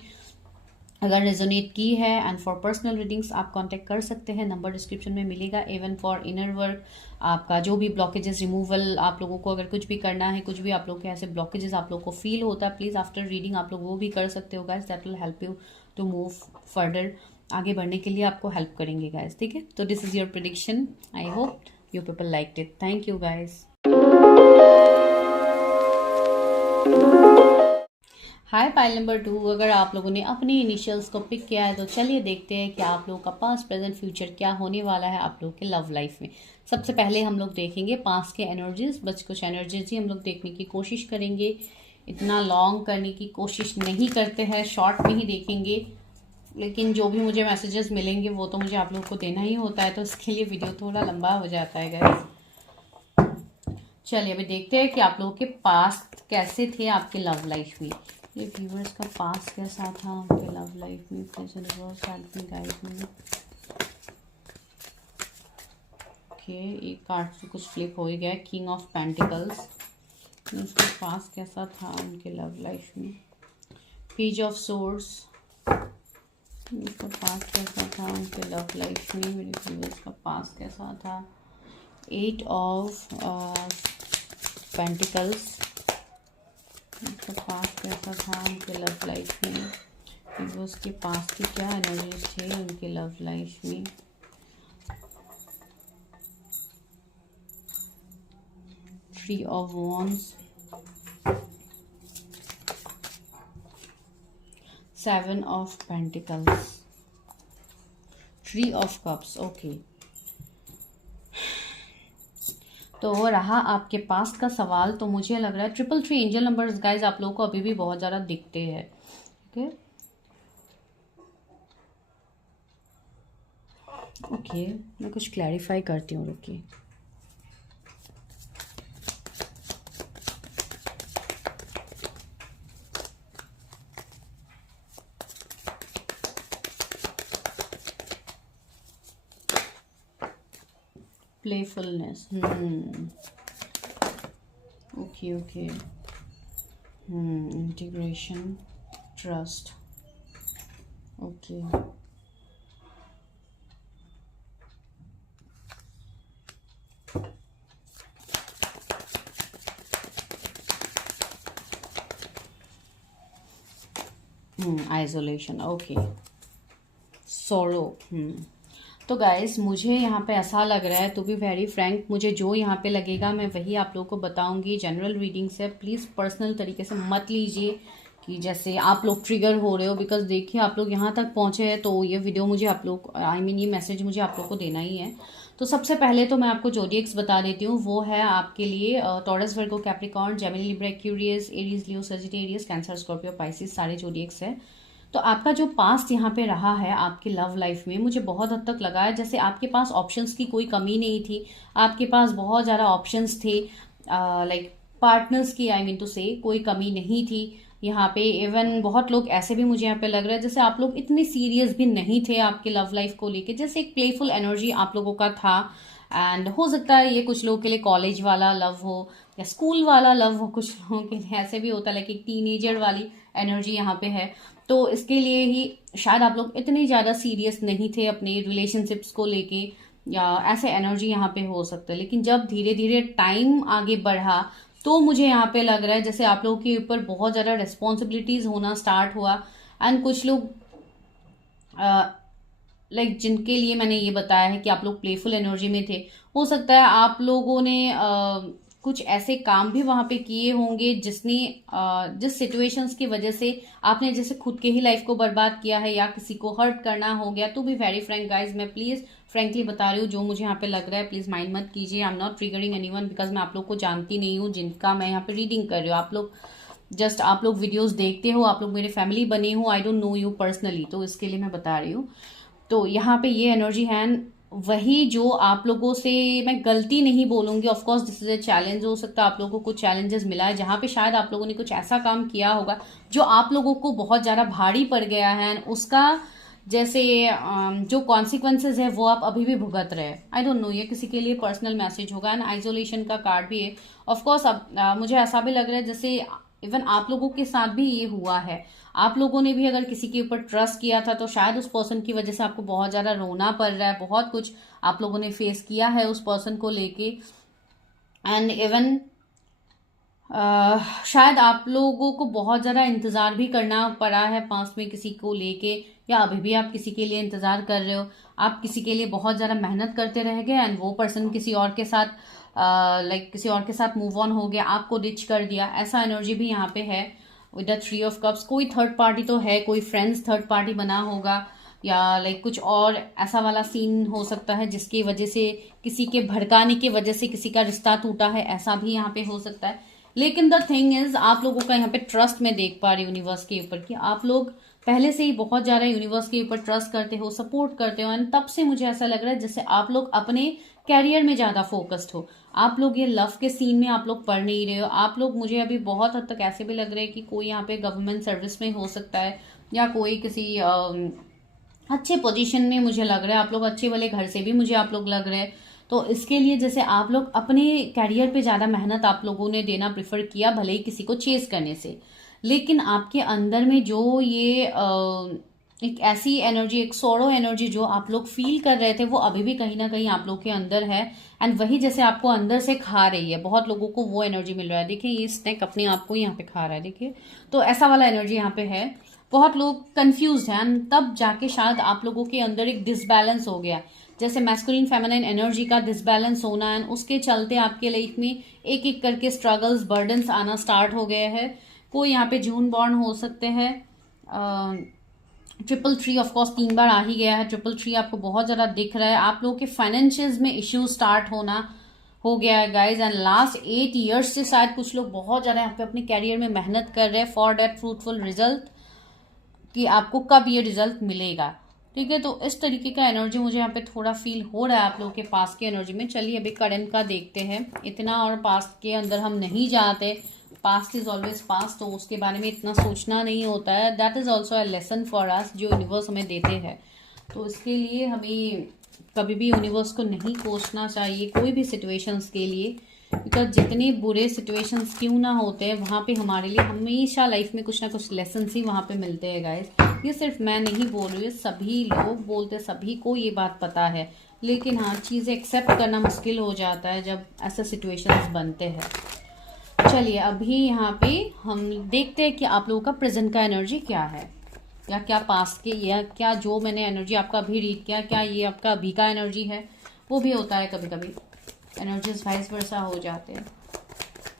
अगर रेजोनेट की है। एंड फॉर पर्सनल रीडिंग्स आप कांटेक्ट कर सकते हैं, नंबर डिस्क्रिप्शन में मिलेगा। इवन फॉर इनर वर्क, आपका जो भी ब्लॉकेजेस रिमूवल, आप लोगों को अगर कुछ भी करना है, कुछ भी आप लोग के ऐसे ब्लॉकेजेस आप लोग को फील होता है, प्लीज़ आफ्टर रीडिंग आप लोग वो भी कर सकते हो guys. That will help you to move further, आगे बढ़ने के लिए आपको हेल्प करेंगे गाइस, ठीक है। तो this is your prediction. I hope you people liked it. Thank you guys. Hi pile number 2, अगर आप लोगों ने अपनी इनिशियल्स को पिक किया है तो चलिए देखते हैं कि आप लोगों का पास्ट प्रेजेंट फ्यूचर क्या होने वाला है आप लोगों के लव लाइफ में। सबसे पहले हम लोग देखेंगे पास्ट के एनर्जीज, बस कुछ एनर्जीज ही हम लोग देखने की कोशिश करेंगे। इतना लॉन्ग करने की कोशिश नहीं करते हैं, शॉर्ट में ही देखेंगे। लेकिन जो भी मुझे मैसेजेस मिलेंगे वो तो मुझे आप लोगों को देना ही होता है, तो उसके लिए वीडियो थोड़ा लंबा हो जाता है गाइस। चलिए अभी देखते हैं कि आप लोगों के पास्ट कैसे थे आपके लव लाइफ में। ये व्यूवर्स का पास्ट कैसा था उनके लव लाइफ में, please universe help me guide me. Okay, एक कार्ड से कुछ फ्लिप हो ही गया, किंग ऑफ पेंटिकल्स। उसका पास्ट कैसा था उनके लव लाइफ में। पेज ऑफ सोर्स, उसका पास्ट कैसा था उनके लव लाइफ में। मेरे व्यूवर्स का पास्ट कैसा था। 8 ऑफ पेंटिकल्स, उसका पास्ट कैसा था उनके लव लाइफ में। वो उसके पास्ट की क्या एनर्जीज थे उनके लव लाइफ में। Three of wands, 7 of pentacles, 3 of cups. Okay, तो वो रहा आपके पास्ट का सवाल। तो मुझे लग रहा है 333 एंजल नंबर्स गाइज आप लोगों को अभी भी बहुत ज़्यादा दिखते हैं, ठीक है। ओके, मैं कुछ क्लैरिफाई करती हूँ, रुकिए। Playfulness, okay okay, integration, trust, okay. Isolation, okay. सोरो, तो गाइस मुझे यहाँ पे ऐसा लग रहा है, टू बी वेरी फ्रैंक, मुझे जो यहाँ पे लगेगा मैं वही आप लोगों को बताऊंगी। जनरल रीडिंग से प्लीज़ पर्सनल तरीके से मत लीजिए कि जैसे आप लोग ट्रिगर हो रहे हो। बिकॉज देखिए आप लोग यहाँ तक पहुँचे हैं तो ये वीडियो मुझे आप लोग ये मैसेज मुझे आप लोग को देना ही है। तो सबसे पहले तो मैं आपको जोडिएक्स बता देती हूँ। वो है आपके लिए Taurus, Virgo, Capricorn, Gemini, Libra, Aquarius, Aries, Leo, Sagittarius, Cancer, Scorpio, Pisces, सारे जोडिएक्स है। तो आपका जो पास्ट यहाँ पे रहा है आपकी लव लाइफ में, मुझे बहुत हद तक लगा है जैसे आपके पास ऑप्शंस की कोई कमी नहीं थी। आपके पास बहुत ज़्यादा ऑप्शंस थे, लाइक पार्टनर्स की, आई मीन टू से कोई कमी नहीं थी यहाँ पे। इवन बहुत लोग ऐसे भी मुझे यहाँ पे लग रहा है जैसे आप लोग इतने सीरियस भी नहीं थे आपके लव लाइफ को लेके, जैसे एक प्लेफुल एनर्जी आप लोगों का था। एंड हो सकता है ये कुछ लोगों के लिए कॉलेज वाला लव हो या स्कूल वाला लव हो, कुछ लोगों के लिए ऐसे भी होता है, लाइक एक टीनेजर वाली एनर्जी यहाँ पे है। तो इसके लिए ही शायद आप लोग इतने ज़्यादा सीरियस नहीं थे अपने रिलेशनशिप्स को लेके, या ऐसे एनर्जी यहाँ पे हो सकता है। लेकिन जब धीरे धीरे टाइम आगे बढ़ा तो मुझे यहाँ पे लग रहा है जैसे आप लोगों के ऊपर बहुत ज़्यादा रिस्पॉन्सिबिलिटीज होना स्टार्ट हुआ। एंड कुछ लोग लाइक जिनके लिए मैंने ये बताया है कि आप लोग प्लेफुल एनर्जी में थे, हो सकता है आप लोगों ने कुछ ऐसे काम भी वहां पे किए होंगे जिस सिचुएशंस की वजह से आपने जैसे खुद के ही लाइफ को बर्बाद किया है या किसी को हर्ट करना हो गया। तो बी वेरी फ्रैंक गाइज, मैं प्लीज फ्रेंकली बता रही हूँ जो मुझे यहाँ पे लग रहा है, प्लीज माइंड मत कीजिए। I am not triggering anyone because मैं आप लोग को जानती नहीं हूँ जिनका मैं यहाँ पे रीडिंग कर रही हूँ। आप लोग वीडियोस देखते हो, आप लोग मेरे फैमिली बने हो, I don't know you personally, तो इसके लिए मैं बता रही हूँ। तो यहाँ पे ये एनर्जी है, वही जो आप लोगों से मैं गलती नहीं बोलूंगी, of course this is a challenge. हो सकता है आप लोगों को कुछ चैलेंजेस मिला है जहाँ पे शायद आप लोगों ने कुछ ऐसा काम किया होगा जो आप लोगों को बहुत ज्यादा भारी पड़ गया है, उसका जैसे जो कॉन्सिक्वेंसेज है वो आप अभी भी भुगत रहे हैं। आई डोंट नो, ये किसी के लिए पर्सनल मैसेज होगा। एंड आइसोलेशन का कार्ड भी है। ऑफ कोर्स अब मुझे ऐसा भी लग रहा है जैसे इवन आप लोगों के साथ भी ये हुआ है। आप लोगों ने भी अगर किसी के ऊपर ट्रस्ट किया था तो शायद उस पर्सन की वजह से आपको बहुत ज्यादा रोना पड़ रहा है, बहुत कुछ आप लोगों ने फेस किया है उस पर्सन को लेके। एंड इवन शायद आप लोगों को बहुत ज़्यादा इंतज़ार भी करना पड़ा है पास में किसी को लेके, या अभी भी आप किसी के लिए इंतज़ार कर रहे हो। आप किसी के लिए बहुत ज़्यादा मेहनत करते रह गए एंड वो पर्सन किसी और के साथ किसी और के साथ मूव ऑन हो गया, आपको डिच कर दिया। ऐसा एनर्जी भी यहाँ पे है विद द 3 ऑफ कप्स। कोई थर्ड पार्टी तो है, कोई फ्रेंड्स थर्ड पार्टी बना होगा, या कुछ और ऐसा वाला सीन हो सकता है जिसकी वजह से किसी के भड़काने की वजह से किसी का रिश्ता टूटा है, ऐसा भी यहाँ पे हो सकता है। लेकिन द थिंग इज, आप लोगों का यहाँ पे ट्रस्ट मैं देख पा रही हूँ यूनिवर्स के ऊपर कि आप लोग पहले से ही बहुत ज्यादा यूनिवर्स के ऊपर ट्रस्ट करते हो, सपोर्ट करते हो। एंड तब से मुझे ऐसा लग रहा है जैसे आप लोग अपने कैरियर में ज्यादा फोकस्ड हो। आप लोग ये लव के सीन में आप लोग पढ़ नहीं रहे हो। आप लोग, मुझे अभी बहुत हद तक ऐसे भी लग रहे हैं कि कोई यहाँ पे गवर्नमेंट सर्विस में हो सकता है, या कोई किसी अच्छे पोजीशन में मुझे लग रहा है। आप लोग अच्छे वाले घर से भी मुझे आप लोग लग रहे हैं। तो इसके लिए जैसे आप लोग अपने कैरियर पे ज़्यादा मेहनत आप लोगों ने देना प्रेफर किया, भले ही किसी को चेस करने से। लेकिन आपके अंदर में जो ये एक ऐसी एनर्जी, एक सोरो एनर्जी जो आप लोग फील कर रहे थे, वो अभी भी कहीं ना कहीं आप लोग के अंदर है। एंड वही जैसे आपको अंदर से खा रही है। बहुत लोगों को वो एनर्जी मिल रहा है। देखिए ये स्नेक अपने आप को यहाँ पे खा रहा है, देखिए। तो ऐसा वाला एनर्जी यहाँ पे है। बहुत लोग कंफ्यूज हैं, तब जाके शायद आप लोगों के अंदर एक डिसबैलेंस हो गया, जैसे मैस्कुलिन फेमिनिन एनर्जी का डिसबैलेंस होना है। उसके चलते आपके लाइफ में एक एक करके स्ट्रगल्स, बर्डन्स आना स्टार्ट हो गए हैं। कोई यहाँ पे जून बॉर्न हो सकते हैं। 333 ऑफ कोर्स 3 बार आ ही गया है। 333 आपको बहुत ज्यादा दिख रहा है। आप लोगों के फाइनेंशियल्स में इश्यूज स्टार्ट होना हो गया है गाइज। एंड लास्ट 8 ईयर्स से शायद कुछ लोग बहुत ज्यादा यहाँ पे अपने कैरियर में मेहनत कर रहे हैं फॉर दैट फ्रूटफुल रिजल्ट, कि आपको कब ये रिजल्ट मिलेगा। ठीक है, तो इस तरीके का एनर्जी मुझे यहाँ पे थोड़ा फील हो रहा है आप लोगों के पास की एनर्जी में। चलिए अभी करंट का देखते हैं। इतना और पास्ट के अंदर हम नहीं जाते, पास्ट इज ऑलवेज पास्ट, तो उसके बारे में इतना सोचना नहीं होता है। That is also a lesson for us जो यूनिवर्स हमें देते हैं। तो इसके लिए हमें कभी भी यूनिवर्स को नहीं कोसना चाहिए कोई भी सिचुएशंस के लिए, बिकॉज जितने बुरे सिचुएशंस क्यों ना होते हैं वहाँ पे हमारे लिए हमेशा लाइफ में कुछ ना कुछ लेसन ही वहाँ पे मिलते हैं गाइस। ये सिर्फ मैं नहीं बोल रही हूँ, सभी लोग बोलते, सभी को ये बात पता है। लेकिन हाँ, चीज़ें एक्सेप्ट करना मुश्किल हो जाता है जब ऐसे सिचुएशंस बनते हैं। चलिए अभी यहाँ पे हम देखते हैं कि आप लोगों का प्रेजेंट का एनर्जी क्या है, या क्या पास्ट के, या क्या जो मैंने एनर्जी आपका अभी रीड किया, क्या ये आपका अभी का एनर्जी है। वो भी होता है कभी कभी, एनर्जीज वाइस वर्सा हो जाते हैं।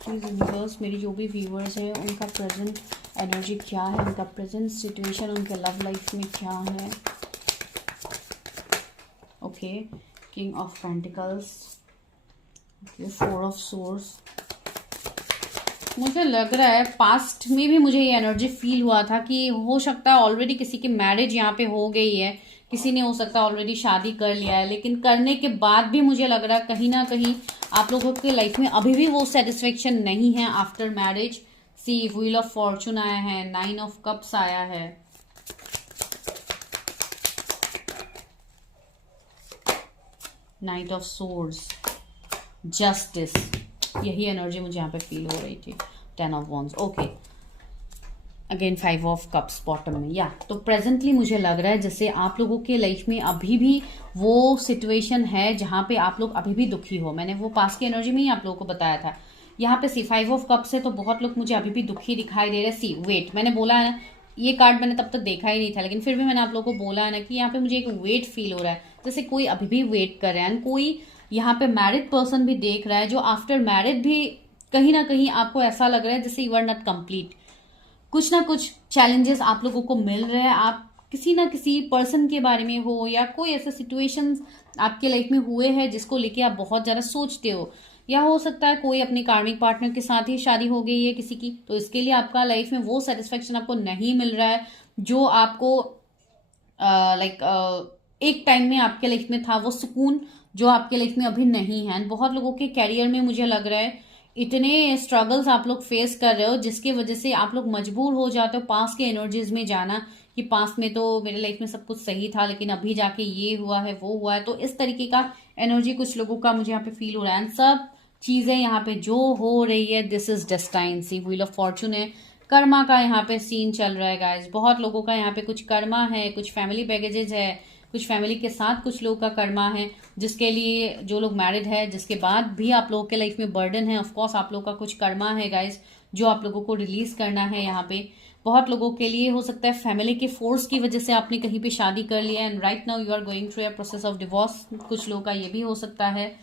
प्लीज यूनिवर्स, मेरी जो भी व्यूअर्स हैं उनका प्रेजेंट एनर्जी क्या है, उनका प्रेजेंट सिचुएशन उनके लव लाइफ में क्या है। Okay, king of pentacles, okay, 4 of source. मुझे लग रहा है पास्ट में भी मुझे ये एनर्जी फील हुआ था कि हो सकता है ऑलरेडी किसी की मैरिज यहाँ पे हो गई है, किसी ने हो सकता है ऑलरेडी शादी कर लिया है, लेकिन करने के बाद भी मुझे लग रहा है कहीं ना कहीं आप लोगों के लाइफ में अभी भी वो सेटिस्फेक्शन नहीं है after marriage. See wheel of fortune आया है, 9 ऑफ कप्स आया है, नाइट ऑफ सोर्ड्स, जस्टिस। यही एनर्जी मुझे यहाँ पे फील हो रही थी। 10 of wands, okay, again 5 of cups bottom में। या तो प्रेजेंटली मुझे लग रहा है जैसे आप लोगों के लाइफ में अभी भी वो सिचुएशन है जहाँ पे आप लोग अभी भी दुखी हो। मैंने वो पास की एनर्जी में ही आप लोगों को बताया था। यहाँ पे सी 5 ऑफ कप्स है, तो बहुत लोग मुझे अभी भी दुखी दिखाई दे रहे हैं। सी वेट, मैंने बोला है ना, ये कार्ड मैंने तब तक देखा ही नहीं था, लेकिन फिर भी मैंने आप लोगों को बोला है ना कि यहाँ पे मुझे एक वेट फील हो रहा है, जैसे कोई अभी भी वेट कर रहे हैं। कोई यहाँ पे मैरिड पर्सन भी देख रहा है, जो आफ्टर मैरिड भी कहीं ना कहीं आपको ऐसा लग रहा है जैसे यू आर नॉट कंप्लीट। कुछ ना कुछ चैलेंजेस आप लोगों को मिल रहे हैं, आप किसी ना किसी पर्सन के बारे में हो या कोई ऐसे सिचुएशंस आपके लाइफ में हुए हैं जिसको लेके आप बहुत ज्यादा सोचते हो, या हो सकता है कोई अपने कार्मिक पार्टनर के साथ ही शादी हो गई है किसी की, तो इसके लिए आपका लाइफ में वो सेटिस्फेक्शन आपको नहीं मिल रहा है जो आपको एक टाइम में आपके लाइफ में था, वो सुकून जो आपके लाइफ में अभी नहीं है। बहुत लोगों के कैरियर में मुझे लग रहा है इतने स्ट्रगल्स आप लोग फेस कर रहे हो जिसकी वजह से आप लोग मजबूर हो जाते हो पास के एनर्जीज में जाना, कि पास में तो मेरे लाइफ में सब कुछ सही था लेकिन अभी जाके ये हुआ है वो हुआ है। तो इस तरीके का एनर्जी कुछ लोगों का मुझे यहाँ पे फील हो रहा है। सब चीजें यहाँ पे जो हो रही है this is destine, see wheel of fortune है, कर्मा का यहाँ पे सीन चल रहा है गाइस। बहुत लोगों का यहाँ पे कुछ कर्मा है, कुछ फैमिली बैगेजेस है, कुछ फैमिली के साथ कुछ लोगों का कर्मा है, जिसके लिए जो लोग मैरिड है जिसके बाद भी आप लोगों के लाइफ में बर्डन है, ऑफकोर्स आप लोगों का कुछ कर्मा है गाइस जो आप लोगों को रिलीज करना है। यहाँ पे बहुत लोगों के लिए हो सकता है फैमिली के फोर्स की वजह से आपने कहीं पे शादी कर लिया and right now you are going through a process of divorce. कुछ लोगों का ये भी हो सकता है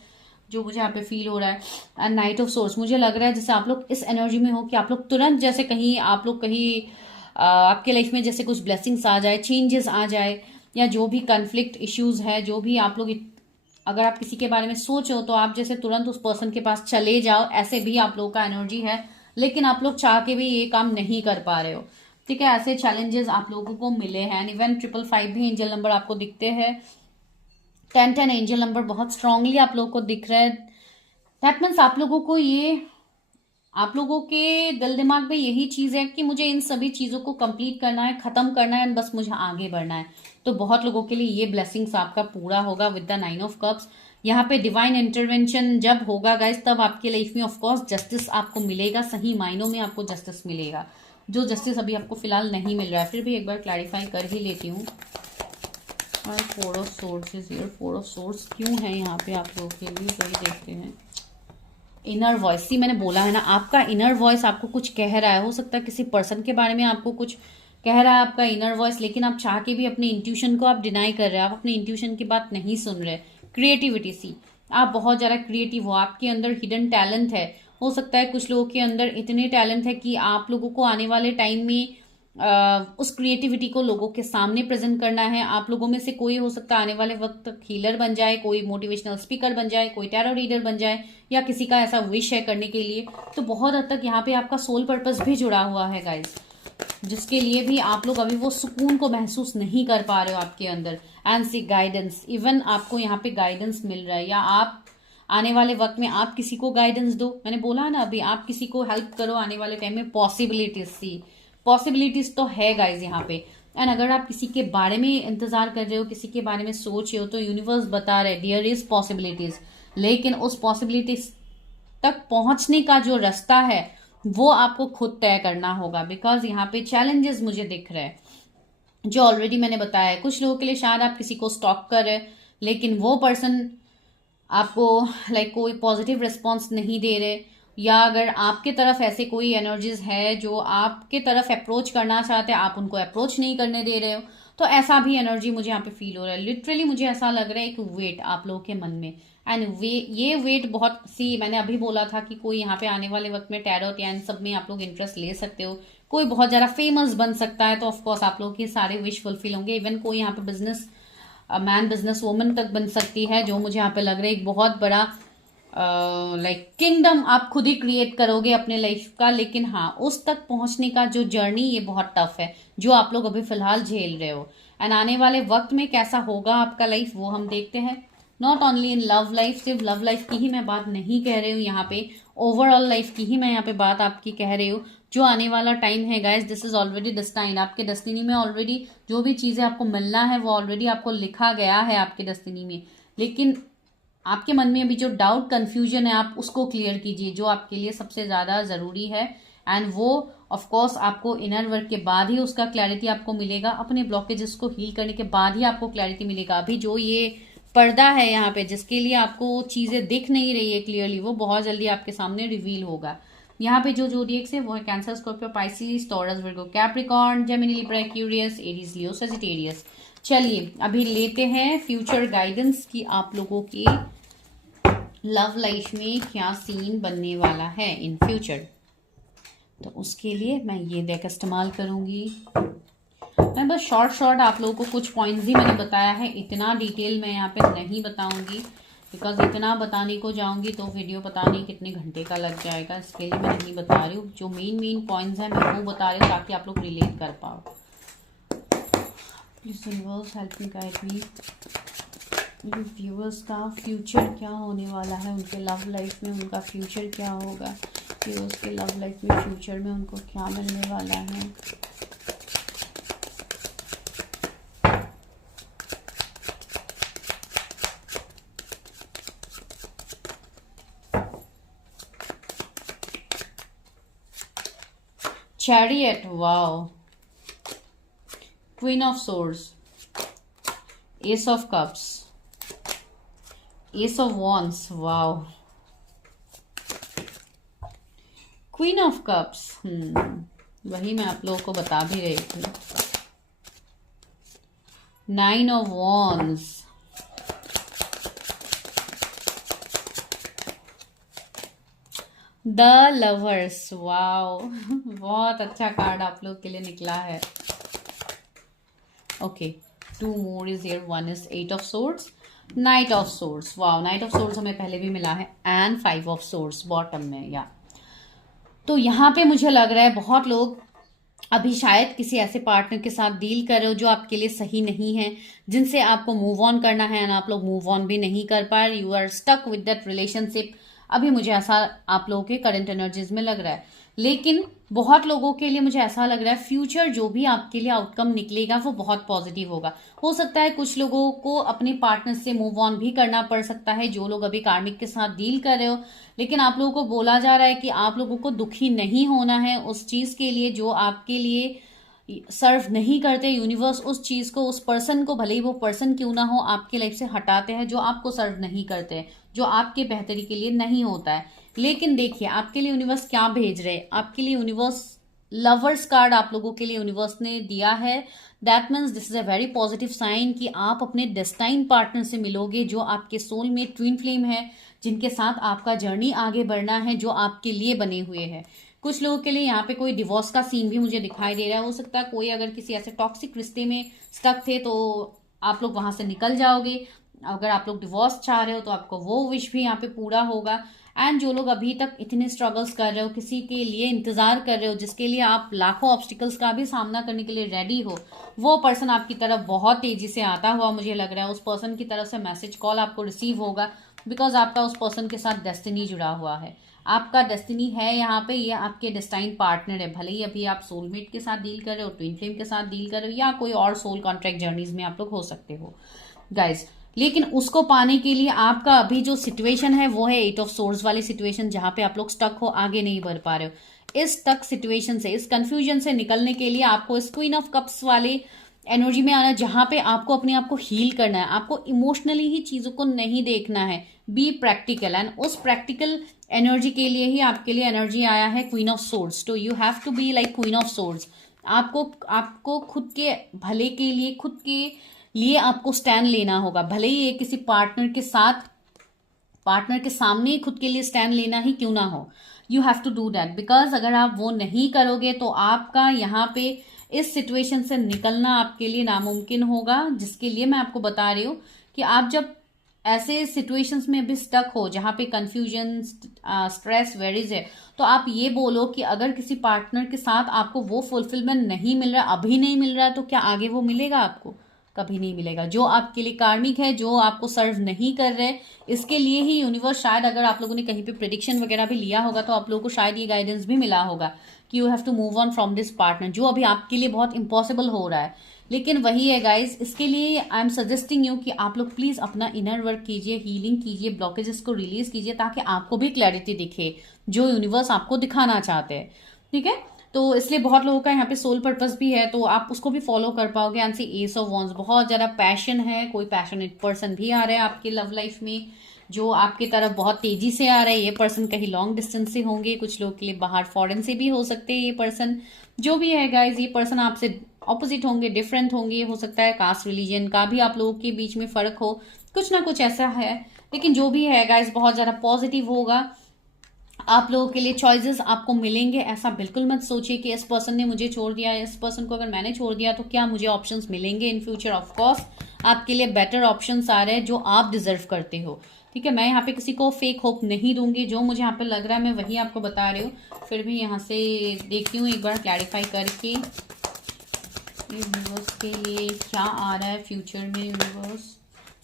जो मुझे यहाँ पे फील हो रहा है। एंड नाइट ऑफ सोर्स, मुझे लग रहा है जैसे आप लोग इस एनर्जी में हो कि आप लोग तुरंत जैसे कहीं आप लोग कहीं आपके लाइफ में जैसे कुछ ब्लेसिंग्स आ जाए, चेंजेस आ जाए, या जो भी कन्फ्लिक्ट इश्यूज है, जो भी आप लोग अगर आप किसी के बारे में सोचो तो आप जैसे तुरंत उस पर्सन के पास चले जाओ, ऐसे भी आप लोगों का एनर्जी है, लेकिन आप लोग चाह के भी ये काम नहीं कर पा रहे हो। ठीक है, ऐसे चैलेंजेस आप लोगों को मिले हैं। इवन 555 भी एंजल नंबर आपको दिखते हैं, 1010 एंजल नंबर बहुत स्ट्रांगली आप लोगों को दिख रहा है। दैट मीन्स आप लोगों को ये, आप लोगों के दिल दिमाग में यही चीज है कि मुझे इन सभी चीजों को कंप्लीट करना है, खत्म करना है, बस मुझे आगे बढ़ना है। तो बहुत लोगों के लिए ये ब्लेसिंग्स आपका पूरा होगा विद द 9 ऑफ कप्स। यहाँ पे डिवाइन इंटरवेंशन जब होगा गाइस तब आपके लाइफ में ऑफकोर्स जस्टिस आपको मिलेगा, सही मायनों में आपको जस्टिस मिलेगा, जो जस्टिस अभी आपको फिलहाल नहीं मिल रहा है। फिर भी एक बार क्लैरिफाई कर ही लेती हूँ। और 4 of source is here, 4 of source क्यों है यहाँ पे आप लोगों के लिए, वही देखते हैं। इनर वॉइस, सी मैंने बोला है ना आपका इनर वॉइस आपको कुछ कह रहा है। हो सकता है किसी पर्सन के बारे में आपको कुछ कह रहा है आपका इनर वॉइस, लेकिन आप चाह के भी अपने इंट्यूशन को आप डिनाई कर रहे हैं, आप अपने इंट्यूशन की बात नहीं सुन रहे। क्रिएटिविटी, सी आप बहुत ज्यादा क्रिएटिव हो, आपके अंदर हिडन टैलेंट है। हो सकता है कुछ लोगों के अंदर इतने टैलेंट है कि आप लोगों को आने वाले टाइम में उस क्रिएटिविटी को लोगों के सामने प्रेजेंट करना है। आप लोगों में से कोई हो सकता है आने वाले वक्त हीलर बन जाए, कोई मोटिवेशनल स्पीकर बन जाए, कोई टैरो रीडर बन जाए, या किसी का ऐसा विश है करने के लिए। तो बहुत हद तक यहाँ पे आपका सोल पर्पस भी जुड़ा हुआ है गाइज, जिसके लिए भी आप लोग अभी वो सुकून को महसूस नहीं कर पा रहे हो आपके अंदर। एंड सी गाइडेंस, इवन आपको यहाँ पे गाइडेंस मिल रहा है, या आप आने वाले वक्त में आप किसी को गाइडेंस दो। मैंने बोला ना अभी, आप किसी को हेल्प करो आने वाले टाइम में। पॉसिबिलिटीज, सी पॉसिबिलिटीज तो है गाइज यहाँ पे। एंड अगर आप किसी के बारे में इंतजार कर रहे हो, किसी के बारे में सोच रहे हो, तो यूनिवर्स बता रहे डियर इज पॉसिबिलिटीज, लेकिन उस पॉसिबिलिटीज तक पहुंचने का जो रास्ता है वो आपको खुद तय करना होगा। बिकॉज यहाँ पे चैलेंजेस मुझे दिख रहे हैं जो ऑलरेडी मैंने बताया है। कुछ लोगों के लिए शायद आप किसी को स्टॉक कर रहे, लेकिन वो पर्सन आपको कोई पॉजिटिव रिस्पॉन्स नहीं दे रहे, या अगर आपके तरफ ऐसे कोई एनर्जीज है जो आपके तरफ अप्रोच करना चाहते हैं, आप उनको अप्रोच नहीं करने दे रहे हो, तो ऐसा भी एनर्जी मुझे यहाँ पे फील हो रहा है। लिटरली मुझे ऐसा लग रहा है एक वेट आप लोगों के मन में। एंड ये वेट बहुत, सी मैंने अभी बोला था कि कोई यहाँ पे आने वाले वक्त में टैरो या इन सब में आप लोग इंटरेस्ट ले सकते हो। कोई बहुत ज्यादा फेमस बन सकता है, तो ऑफकोर्स आप लोग के सारे विश फुलफिल होंगे। इवन कोई यहाँ पे बिजनेस मैन, बिजनेस वुमन तक बन सकती है, जो मुझे यहाँ पे लग रहा है एक बहुत बड़ा किंगडम आप खुद ही क्रिएट करोगे अपने लाइफ का। लेकिन हाँ, उस तक पहुंचने का जो जर्नी ये बहुत टफ है जो आप लोग अभी फिलहाल झेल रहे हो। एंड आने वाले वक्त में कैसा होगा आपका लाइफ वो हम देखते हैं। Not only in love life, सिर्फ लव लाइफ की ही मैं बात नहीं कह रही हूँ यहाँ पे, ओवरऑल लाइफ की ही मैं यहाँ पे बात आपकी कह रही हूँ। जो आने वाला टाइम है guys, this is already destined. आपके डेस्टिनी में ऑलरेडी जो भी चीजें आपको मिलना है वो ऑलरेडी आपको लिखा गया है आपके डेस्टिनी में। लेकिन आपके मन में अभी जो डाउट कंफ्यूजन है, आप उसको क्लियर कीजिए, जो आपके लिए सबसे ज्यादा जरूरी है। एंड वो ऑफ कोर्स आपको इनर वर्क के बाद ही उसका क्लैरिटी आपको मिलेगा, अपने ब्लॉकेजेस को हील करने के बाद ही आपको क्लैरिटी मिलेगा। अभी जो ये पर्दा है यहाँ पे जिसके लिए आपको चीजें दिख नहीं रही है क्लियरली, वो बहुत जल्दी आपके सामने रिवील होगा। यहाँ पे जो जोडिएक्स है वो है Cancer, Scorpio, Pisces, Taurus, Virgo, Capricorn, Gemini, Libra, Aquarius, Aries, Leo, Sagittarius. चलिए अभी लेते हैं फ्यूचर गाइडेंस की आप लोगों की लव लाइफ में क्या सीन बनने वाला है इन फ्यूचर। तो उसके लिए मैं ये डेक इस्तेमाल करूंगी। मैं बस शॉर्ट आप लोगों को कुछ पॉइंट्स ही मैंने बताया है, इतना डिटेल मैं यहाँ पे नहीं बताऊंगी, बिकॉज इतना बताने को जाऊंगी तो वीडियो पता नहीं कितने घंटे का लग जाएगा। इसके लिए मैं नहीं बता रही हूँ, जो मेन पॉइंट्स हैं मैं वो बता रही हूँ ताकि आप लोग रिलेट कर पाओ। Please universe help me guide me. Viewers का फ्यूचर क्या होने वाला है, उनके लव लाइफ में उनका फ्यूचर क्या होगा, व्यूअर्स के लव लाइफ में फ्यूचर में उनको क्या मिलने वाला है। Chariot, wow. Queen of Swords, Ace of Cups, Ace of Wands, wow. Queen of Cups, वही मैं आप लोगों को बता भी रही थी। Nine of Wands, the lovers, wow. बहुत अच्छा कार्ड आप लोग के लिए निकला है। Okay, 2 more is here, 1 is 8 of swords, Knight of swords, wow. Knight of swords हमें पहले भी मिला है, एंड 5 of swords बॉटम में, या तो यहाँ पे मुझे लग रहा है बहुत लोग अभी शायद किसी ऐसे पार्टनर के साथ डील कर रहे हो जो आपके लिए सही नहीं है, जिनसे आपको मूव ऑन करना है एंड आप लोग मूव ऑन भी नहीं कर पा रहे। You are stuck with that relationship. अभी मुझे ऐसा आप लोगों के करंट एनर्जीज में लग रहा है, लेकिन बहुत लोगों के लिए मुझे ऐसा लग रहा है फ्यूचर जो भी आपके लिए आउटकम निकलेगा वो बहुत पॉजिटिव होगा। हो सकता है कुछ लोगों को अपने पार्टनर से मूव ऑन भी करना पड़ सकता है, जो लोग अभी कार्मिक के साथ डील कर रहे हो, लेकिन आप लोगों को बोला जा रहा है कि आप लोगों को दुखी नहीं होना है उस चीज के लिए जो आपके लिए सर्व नहीं करते। यूनिवर्स उस चीज को, उस पर्सन को, भले ही वो पर्सन क्यों ना हो, आपकी लाइफ से हटाते हैं जो आपको सर्व नहीं करते, जो आपके बेहतरी के लिए नहीं होता है। लेकिन देखिए आपके लिए यूनिवर्स क्या भेज रहे हैं। आपके लिए यूनिवर्स लवर्स कार्ड आप लोगों के लिए यूनिवर्स ने दिया है। That means this is a very positive sign कि आप अपने डेस्टाइन पार्टनर से मिलोगे जो आपके सोल में ट्विन फ्लेम है, जिनके साथ आपका जर्नी आगे बढ़ना है, जो आपके लिए बने हुए हैं। कुछ लोगों के लिए यहाँ पे कोई डिवोर्स का सीन भी मुझे दिखाई दे रहा है। हो सकता है कोई अगर किसी ऐसे टॉक्सिक रिश्ते में स्टक थे तो आप लोग वहां से निकल जाओगे। अगर आप लोग डिवोर्स चाह रहे हो तो आपको वो विश भी यहाँ पे पूरा होगा। एंड जो लोग अभी तक इतने स्ट्रगल्स कर रहे हो, किसी के लिए इंतजार कर रहे हो, जिसके लिए आप लाखों ऑब्स्टिकल्स का भी सामना करने के लिए रेडी हो, वो पर्सन आपकी तरफ बहुत तेजी से आता हुआ मुझे लग रहा है। उस पर्सन की तरफ से मैसेज कॉल आपको रिसीव होगा, बिकॉज आपका उस पर्सन के साथ डेस्टिनी जुड़ा हुआ है। आपका डेस्टिनी है यहाँ पे, ये आपके डेस्टाइन पार्टनर है। भले ही अभी आप सोलमेट के साथ डील कर रहे हो, ट्विन फ्लेम के साथ डील कर रहे हो, या कोई और सोल कॉन्ट्रैक्ट जर्नीज में आप लोग हो सकते हो गाइज। लेकिन उसको पाने के लिए आपका अभी जो सिचुएशन है वो है 8 ऑफ सोर्स वाली सिचुएशन, जहां पे आप लोग स्टक हो, आगे नहीं बढ़ पा रहे हो। इस स्टक सिचुएशन से, इस कंफ्यूजन से निकलने के लिए आपको इस क्वीन ऑफ कप्स वाले एनर्जी में आना, जहां पे आपको अपने आप को हील करना है। आपको इमोशनली ही चीजों को नहीं देखना है, बी प्रैक्टिकल। एंड उस प्रैक्टिकल एनर्जी के लिए ही आपके लिए एनर्जी आया है क्वीन ऑफ सोर्स। तो you have to be like queen of swords. आपको खुद के भले के लिए, खुद के लिए आपको स्टैंड लेना होगा। भले ही ये किसी पार्टनर के साथ, पार्टनर के सामने खुद के लिए स्टैंड लेना ही क्यों ना हो, you have to do that. Because अगर आप वो नहीं करोगे तो आपका यहाँ पे इस सिचुएशन से निकलना आपके लिए नामुमकिन होगा। जिसके लिए मैं आपको बता रही हूँ कि आप जब ऐसे सिचुएशंस में भी स्टक हो जहां पे कंफ्यूजन, स्ट्रेस, वेरीज है, तो आप ये बोलो कि अगर किसी पार्टनर के साथ आपको वो फुलफिलमेंट नहीं मिल रहा, अभी नहीं मिल रहा, तो क्या आगे वो मिलेगा आपको? कभी नहीं मिलेगा। जो आपके लिए कार्मिक है, जो आपको सर्व नहीं कर रहे, इसके लिए ही यूनिवर्स, शायद अगर आप लोगों ने कहीं पे प्रिडिक्शन वगैरह भी लिया होगा तो आप लोगों को शायद ये गाइडेंस भी मिला होगा कि you have to move on from this partner, जो अभी आपके लिए बहुत इंपॉसिबल हो रहा है। लेकिन वही है गाइज, इसके लिए आई एम सजेस्टिंग यू कि आप लोग प्लीज अपना इनर वर्क कीजिए, हीलिंग कीजिए, ब्लॉकेजेस को रिलीज कीजिए, ताकि आपको भी क्लैरिटी दिखे जो यूनिवर्स आपको दिखाना चाहते हैं। ठीक है, तो इसलिए बहुत लोगों का यहाँ पे सोल पर्पस भी है, तो आप उसको भी फॉलो कर पाओगे। And see ace of wands, बहुत ज्यादा पैशन है, कोई पैशनेट पर्सन भी आ रहा है आपके लव लाइफ में जो आपकी तरफ बहुत तेजी से आ रहा है। ये पर्सन कहीं लॉन्ग डिस्टेंस से होंगे, कुछ लोग के लिए बाहर फॉरेन से भी हो सकते हैं। ये पर्सन जो भी है गाइज, ये पर्सन आपसे ऑपोजिट होंगे, डिफरेंट होंगे। हो सकता है कास्ट रिलीजन का भी आप लोगों के बीच में फर्क हो, कुछ ना कुछ ऐसा है लेकिन जो भी है गाइज बहुत ज़्यादा पॉजिटिव होगा आप लोगों के लिए। चॉइसेस आपको मिलेंगे, ऐसा बिल्कुल मत सोचिए कि इस पर्सन ने मुझे छोड़ दिया, इस पर्सन को अगर मैंने छोड़ दिया तो क्या मुझे ऑप्शंस मिलेंगे इन फ्यूचर। ऑफ कोर्स आपके लिए बेटर ऑप्शंस आ रहे हैं जो आप डिजर्व करते हो, ठीक है। मैं यहाँ पे किसी को फेक होप नहीं दूंगी, जो मुझे यहाँ पे लग रहा है मैं वही आपको बता रही हूँ। फिर भी यहाँ से देखती हूँ एक बार क्लैरिफाई करके यूनिवर्स के लिए क्या आ रहा है फ्यूचर में। यूनिवर्स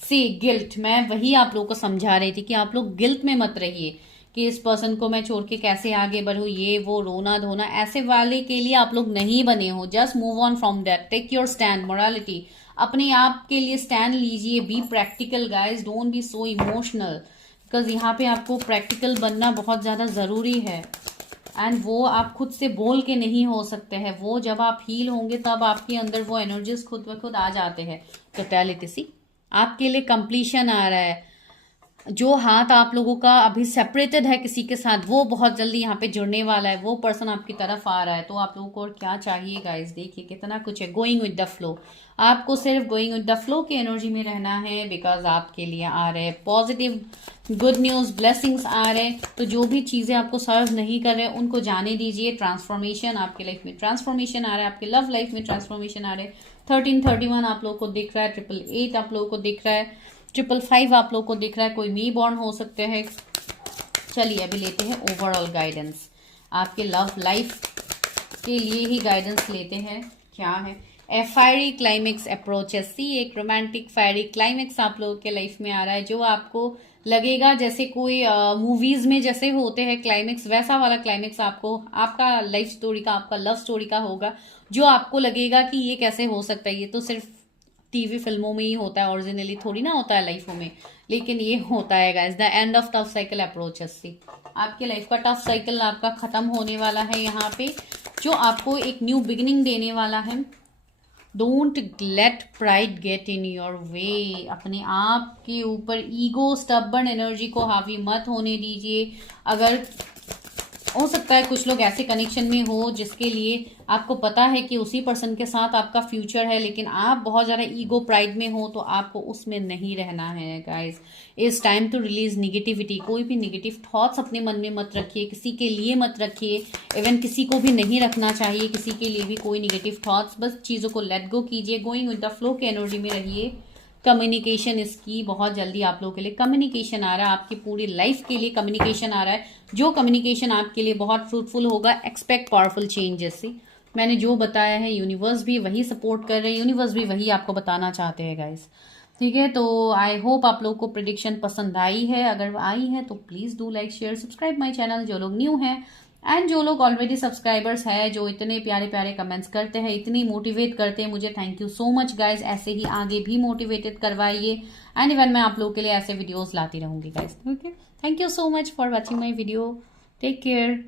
से गिल्ट, मैं वही आप लोगों को समझा रही थी कि आप लोग गिल्ट में मत रहिए कि इस पर्सन को मैं छोड़ के कैसे आगे बढ़ूँ, ये वो रोना धोना, ऐसे वाले के लिए आप लोग नहीं बने हो। Just move on from that, take your stand, morality, अपने आप के लिए स्टैंड लीजिए। Be practical guys, don't be so emotional, because यहाँ पे आपको प्रैक्टिकल बनना बहुत ज़्यादा ज़रूरी है। एंड वो आप खुद से बोल के नहीं हो सकते हैं, वो जब आप हील होंगे तब आपके अंदर वो एनर्जीज खुद ब खुद आ जाते हैं। टोटलिटी सी आपके लिए कंप्लीशन आ रहा है। जो हाथ आप लोगों का अभी सेपरेटेड है किसी के साथ, वो बहुत जल्दी यहाँ पे जुड़ने वाला है, वो पर्सन आपकी तरफ आ रहा है। तो आप लोगों को और क्या चाहिए गाइस, देखिए कितना कुछ है। गोइंग विद द फ्लो, आपको सिर्फ गोइंग विद द फ्लो की एनर्जी में रहना है, बिकॉज आपके लिए आ रहे हैं पॉजिटिव गुड न्यूज, ब्लेसिंग्स आ रहे हैं। तो जो भी चीजें आपको सर्व नहीं कर रहे उनको जाने दीजिए। ट्रांसफॉर्मेशन आपके लाइफ में, ट्रांसफॉर्मेशन आ रहा है, आपके लव लाइफ में ट्रांसफॉर्मेशन आ रहे हैं। 1331 आप लोगों को दिख रहा है, 888 आप लोगों को दिख रहा है, 555 आप लोग को दिख रहा है। कोई मी बॉर्न हो सकते हैं। चलिए अभी लेते हैं ओवरऑल गाइडेंस, आपके लव लाइफ के लिए ही गाइडेंस लेते हैं। क्या है ए फायरी क्लाइमेक्स अप्रोचेस, सी एक रोमांटिक फायरी क्लाइमेक्स आप लोगों के लाइफ में आ रहा है, जो आपको लगेगा जैसे कोई मूवीज में जैसे होते हैं क्लाइमेक्स, वैसा वाला क्लाइमेक्स आपको आपका लाइफ स्टोरी का, आपका लव स्टोरी का होगा, जो आपको लगेगा कि ये कैसे हो सकता है, ये तो सिर्फ टीवी फिल्मों में ही होता है, ओरिजिनली थोड़ी ना होता है लाइफों में, लेकिन ये होता है guys. The end of tough cycle approaches see, आपके लाइफ का टफ साइकिल आपका खत्म होने वाला है यहाँ पे, जो आपको एक न्यू बिगिनिंग देने वाला है। Don't let pride get in your way, अपने आप के ऊपर ईगो स्टबर्न एनर्जी को हावी मत होने दीजिए। अगर हो सकता है कुछ लोग ऐसे कनेक्शन में हो जिसके लिए आपको पता है कि उसी पर्सन के साथ आपका फ्यूचर है, लेकिन आप बहुत ज़्यादा ईगो प्राइड में हो, तो आपको उसमें नहीं रहना है guys. It's time to release negativity. कोई भी निगेटिव थॉट्स अपने मन में मत रखिए, किसी के लिए मत रखिए, इवन किसी को भी नहीं रखना चाहिए, किसी के लिए भी कोई निगेटिव थॉट्स। बस चीज़ों को लेट गो कीजिए, गोइंग विद द फ्लो के एनर्जी में रहिए। कम्युनिकेशन इसकी बहुत जल्दी आप लोगों के लिए कम्युनिकेशन आ रहा है, आपकी पूरी लाइफ के लिए कम्युनिकेशन आ रहा है, जो कम्युनिकेशन आपके लिए बहुत फ्रूटफुल होगा। एक्सपेक्ट पावरफुल चेंजेस से, मैंने जो बताया है यूनिवर्स भी वही सपोर्ट कर रहे हैं, यूनिवर्स भी वही आपको बताना चाहते हैं गाइस, ठीक है। तो आई होप आप लोग को प्रिडिक्शन पसंद आई है, अगर आई है तो please do like share subscribe my channel, जो लोग न्यू हैं, एंड जो लोग ऑलरेडी सब्सक्राइबर्स है, जो इतने प्यारे प्यारे कमेंट्स करते हैं, इतनी मोटिवेट करते हैं मुझे, thank you so much guys. ऐसे ही आगे भी मोटिवेटेड करवाइए, एंड इवन मैं आप लोगों के लिए ऐसे वीडियोस लाती रहूंगी guys, okay. Thank you so much for watching my video, take care.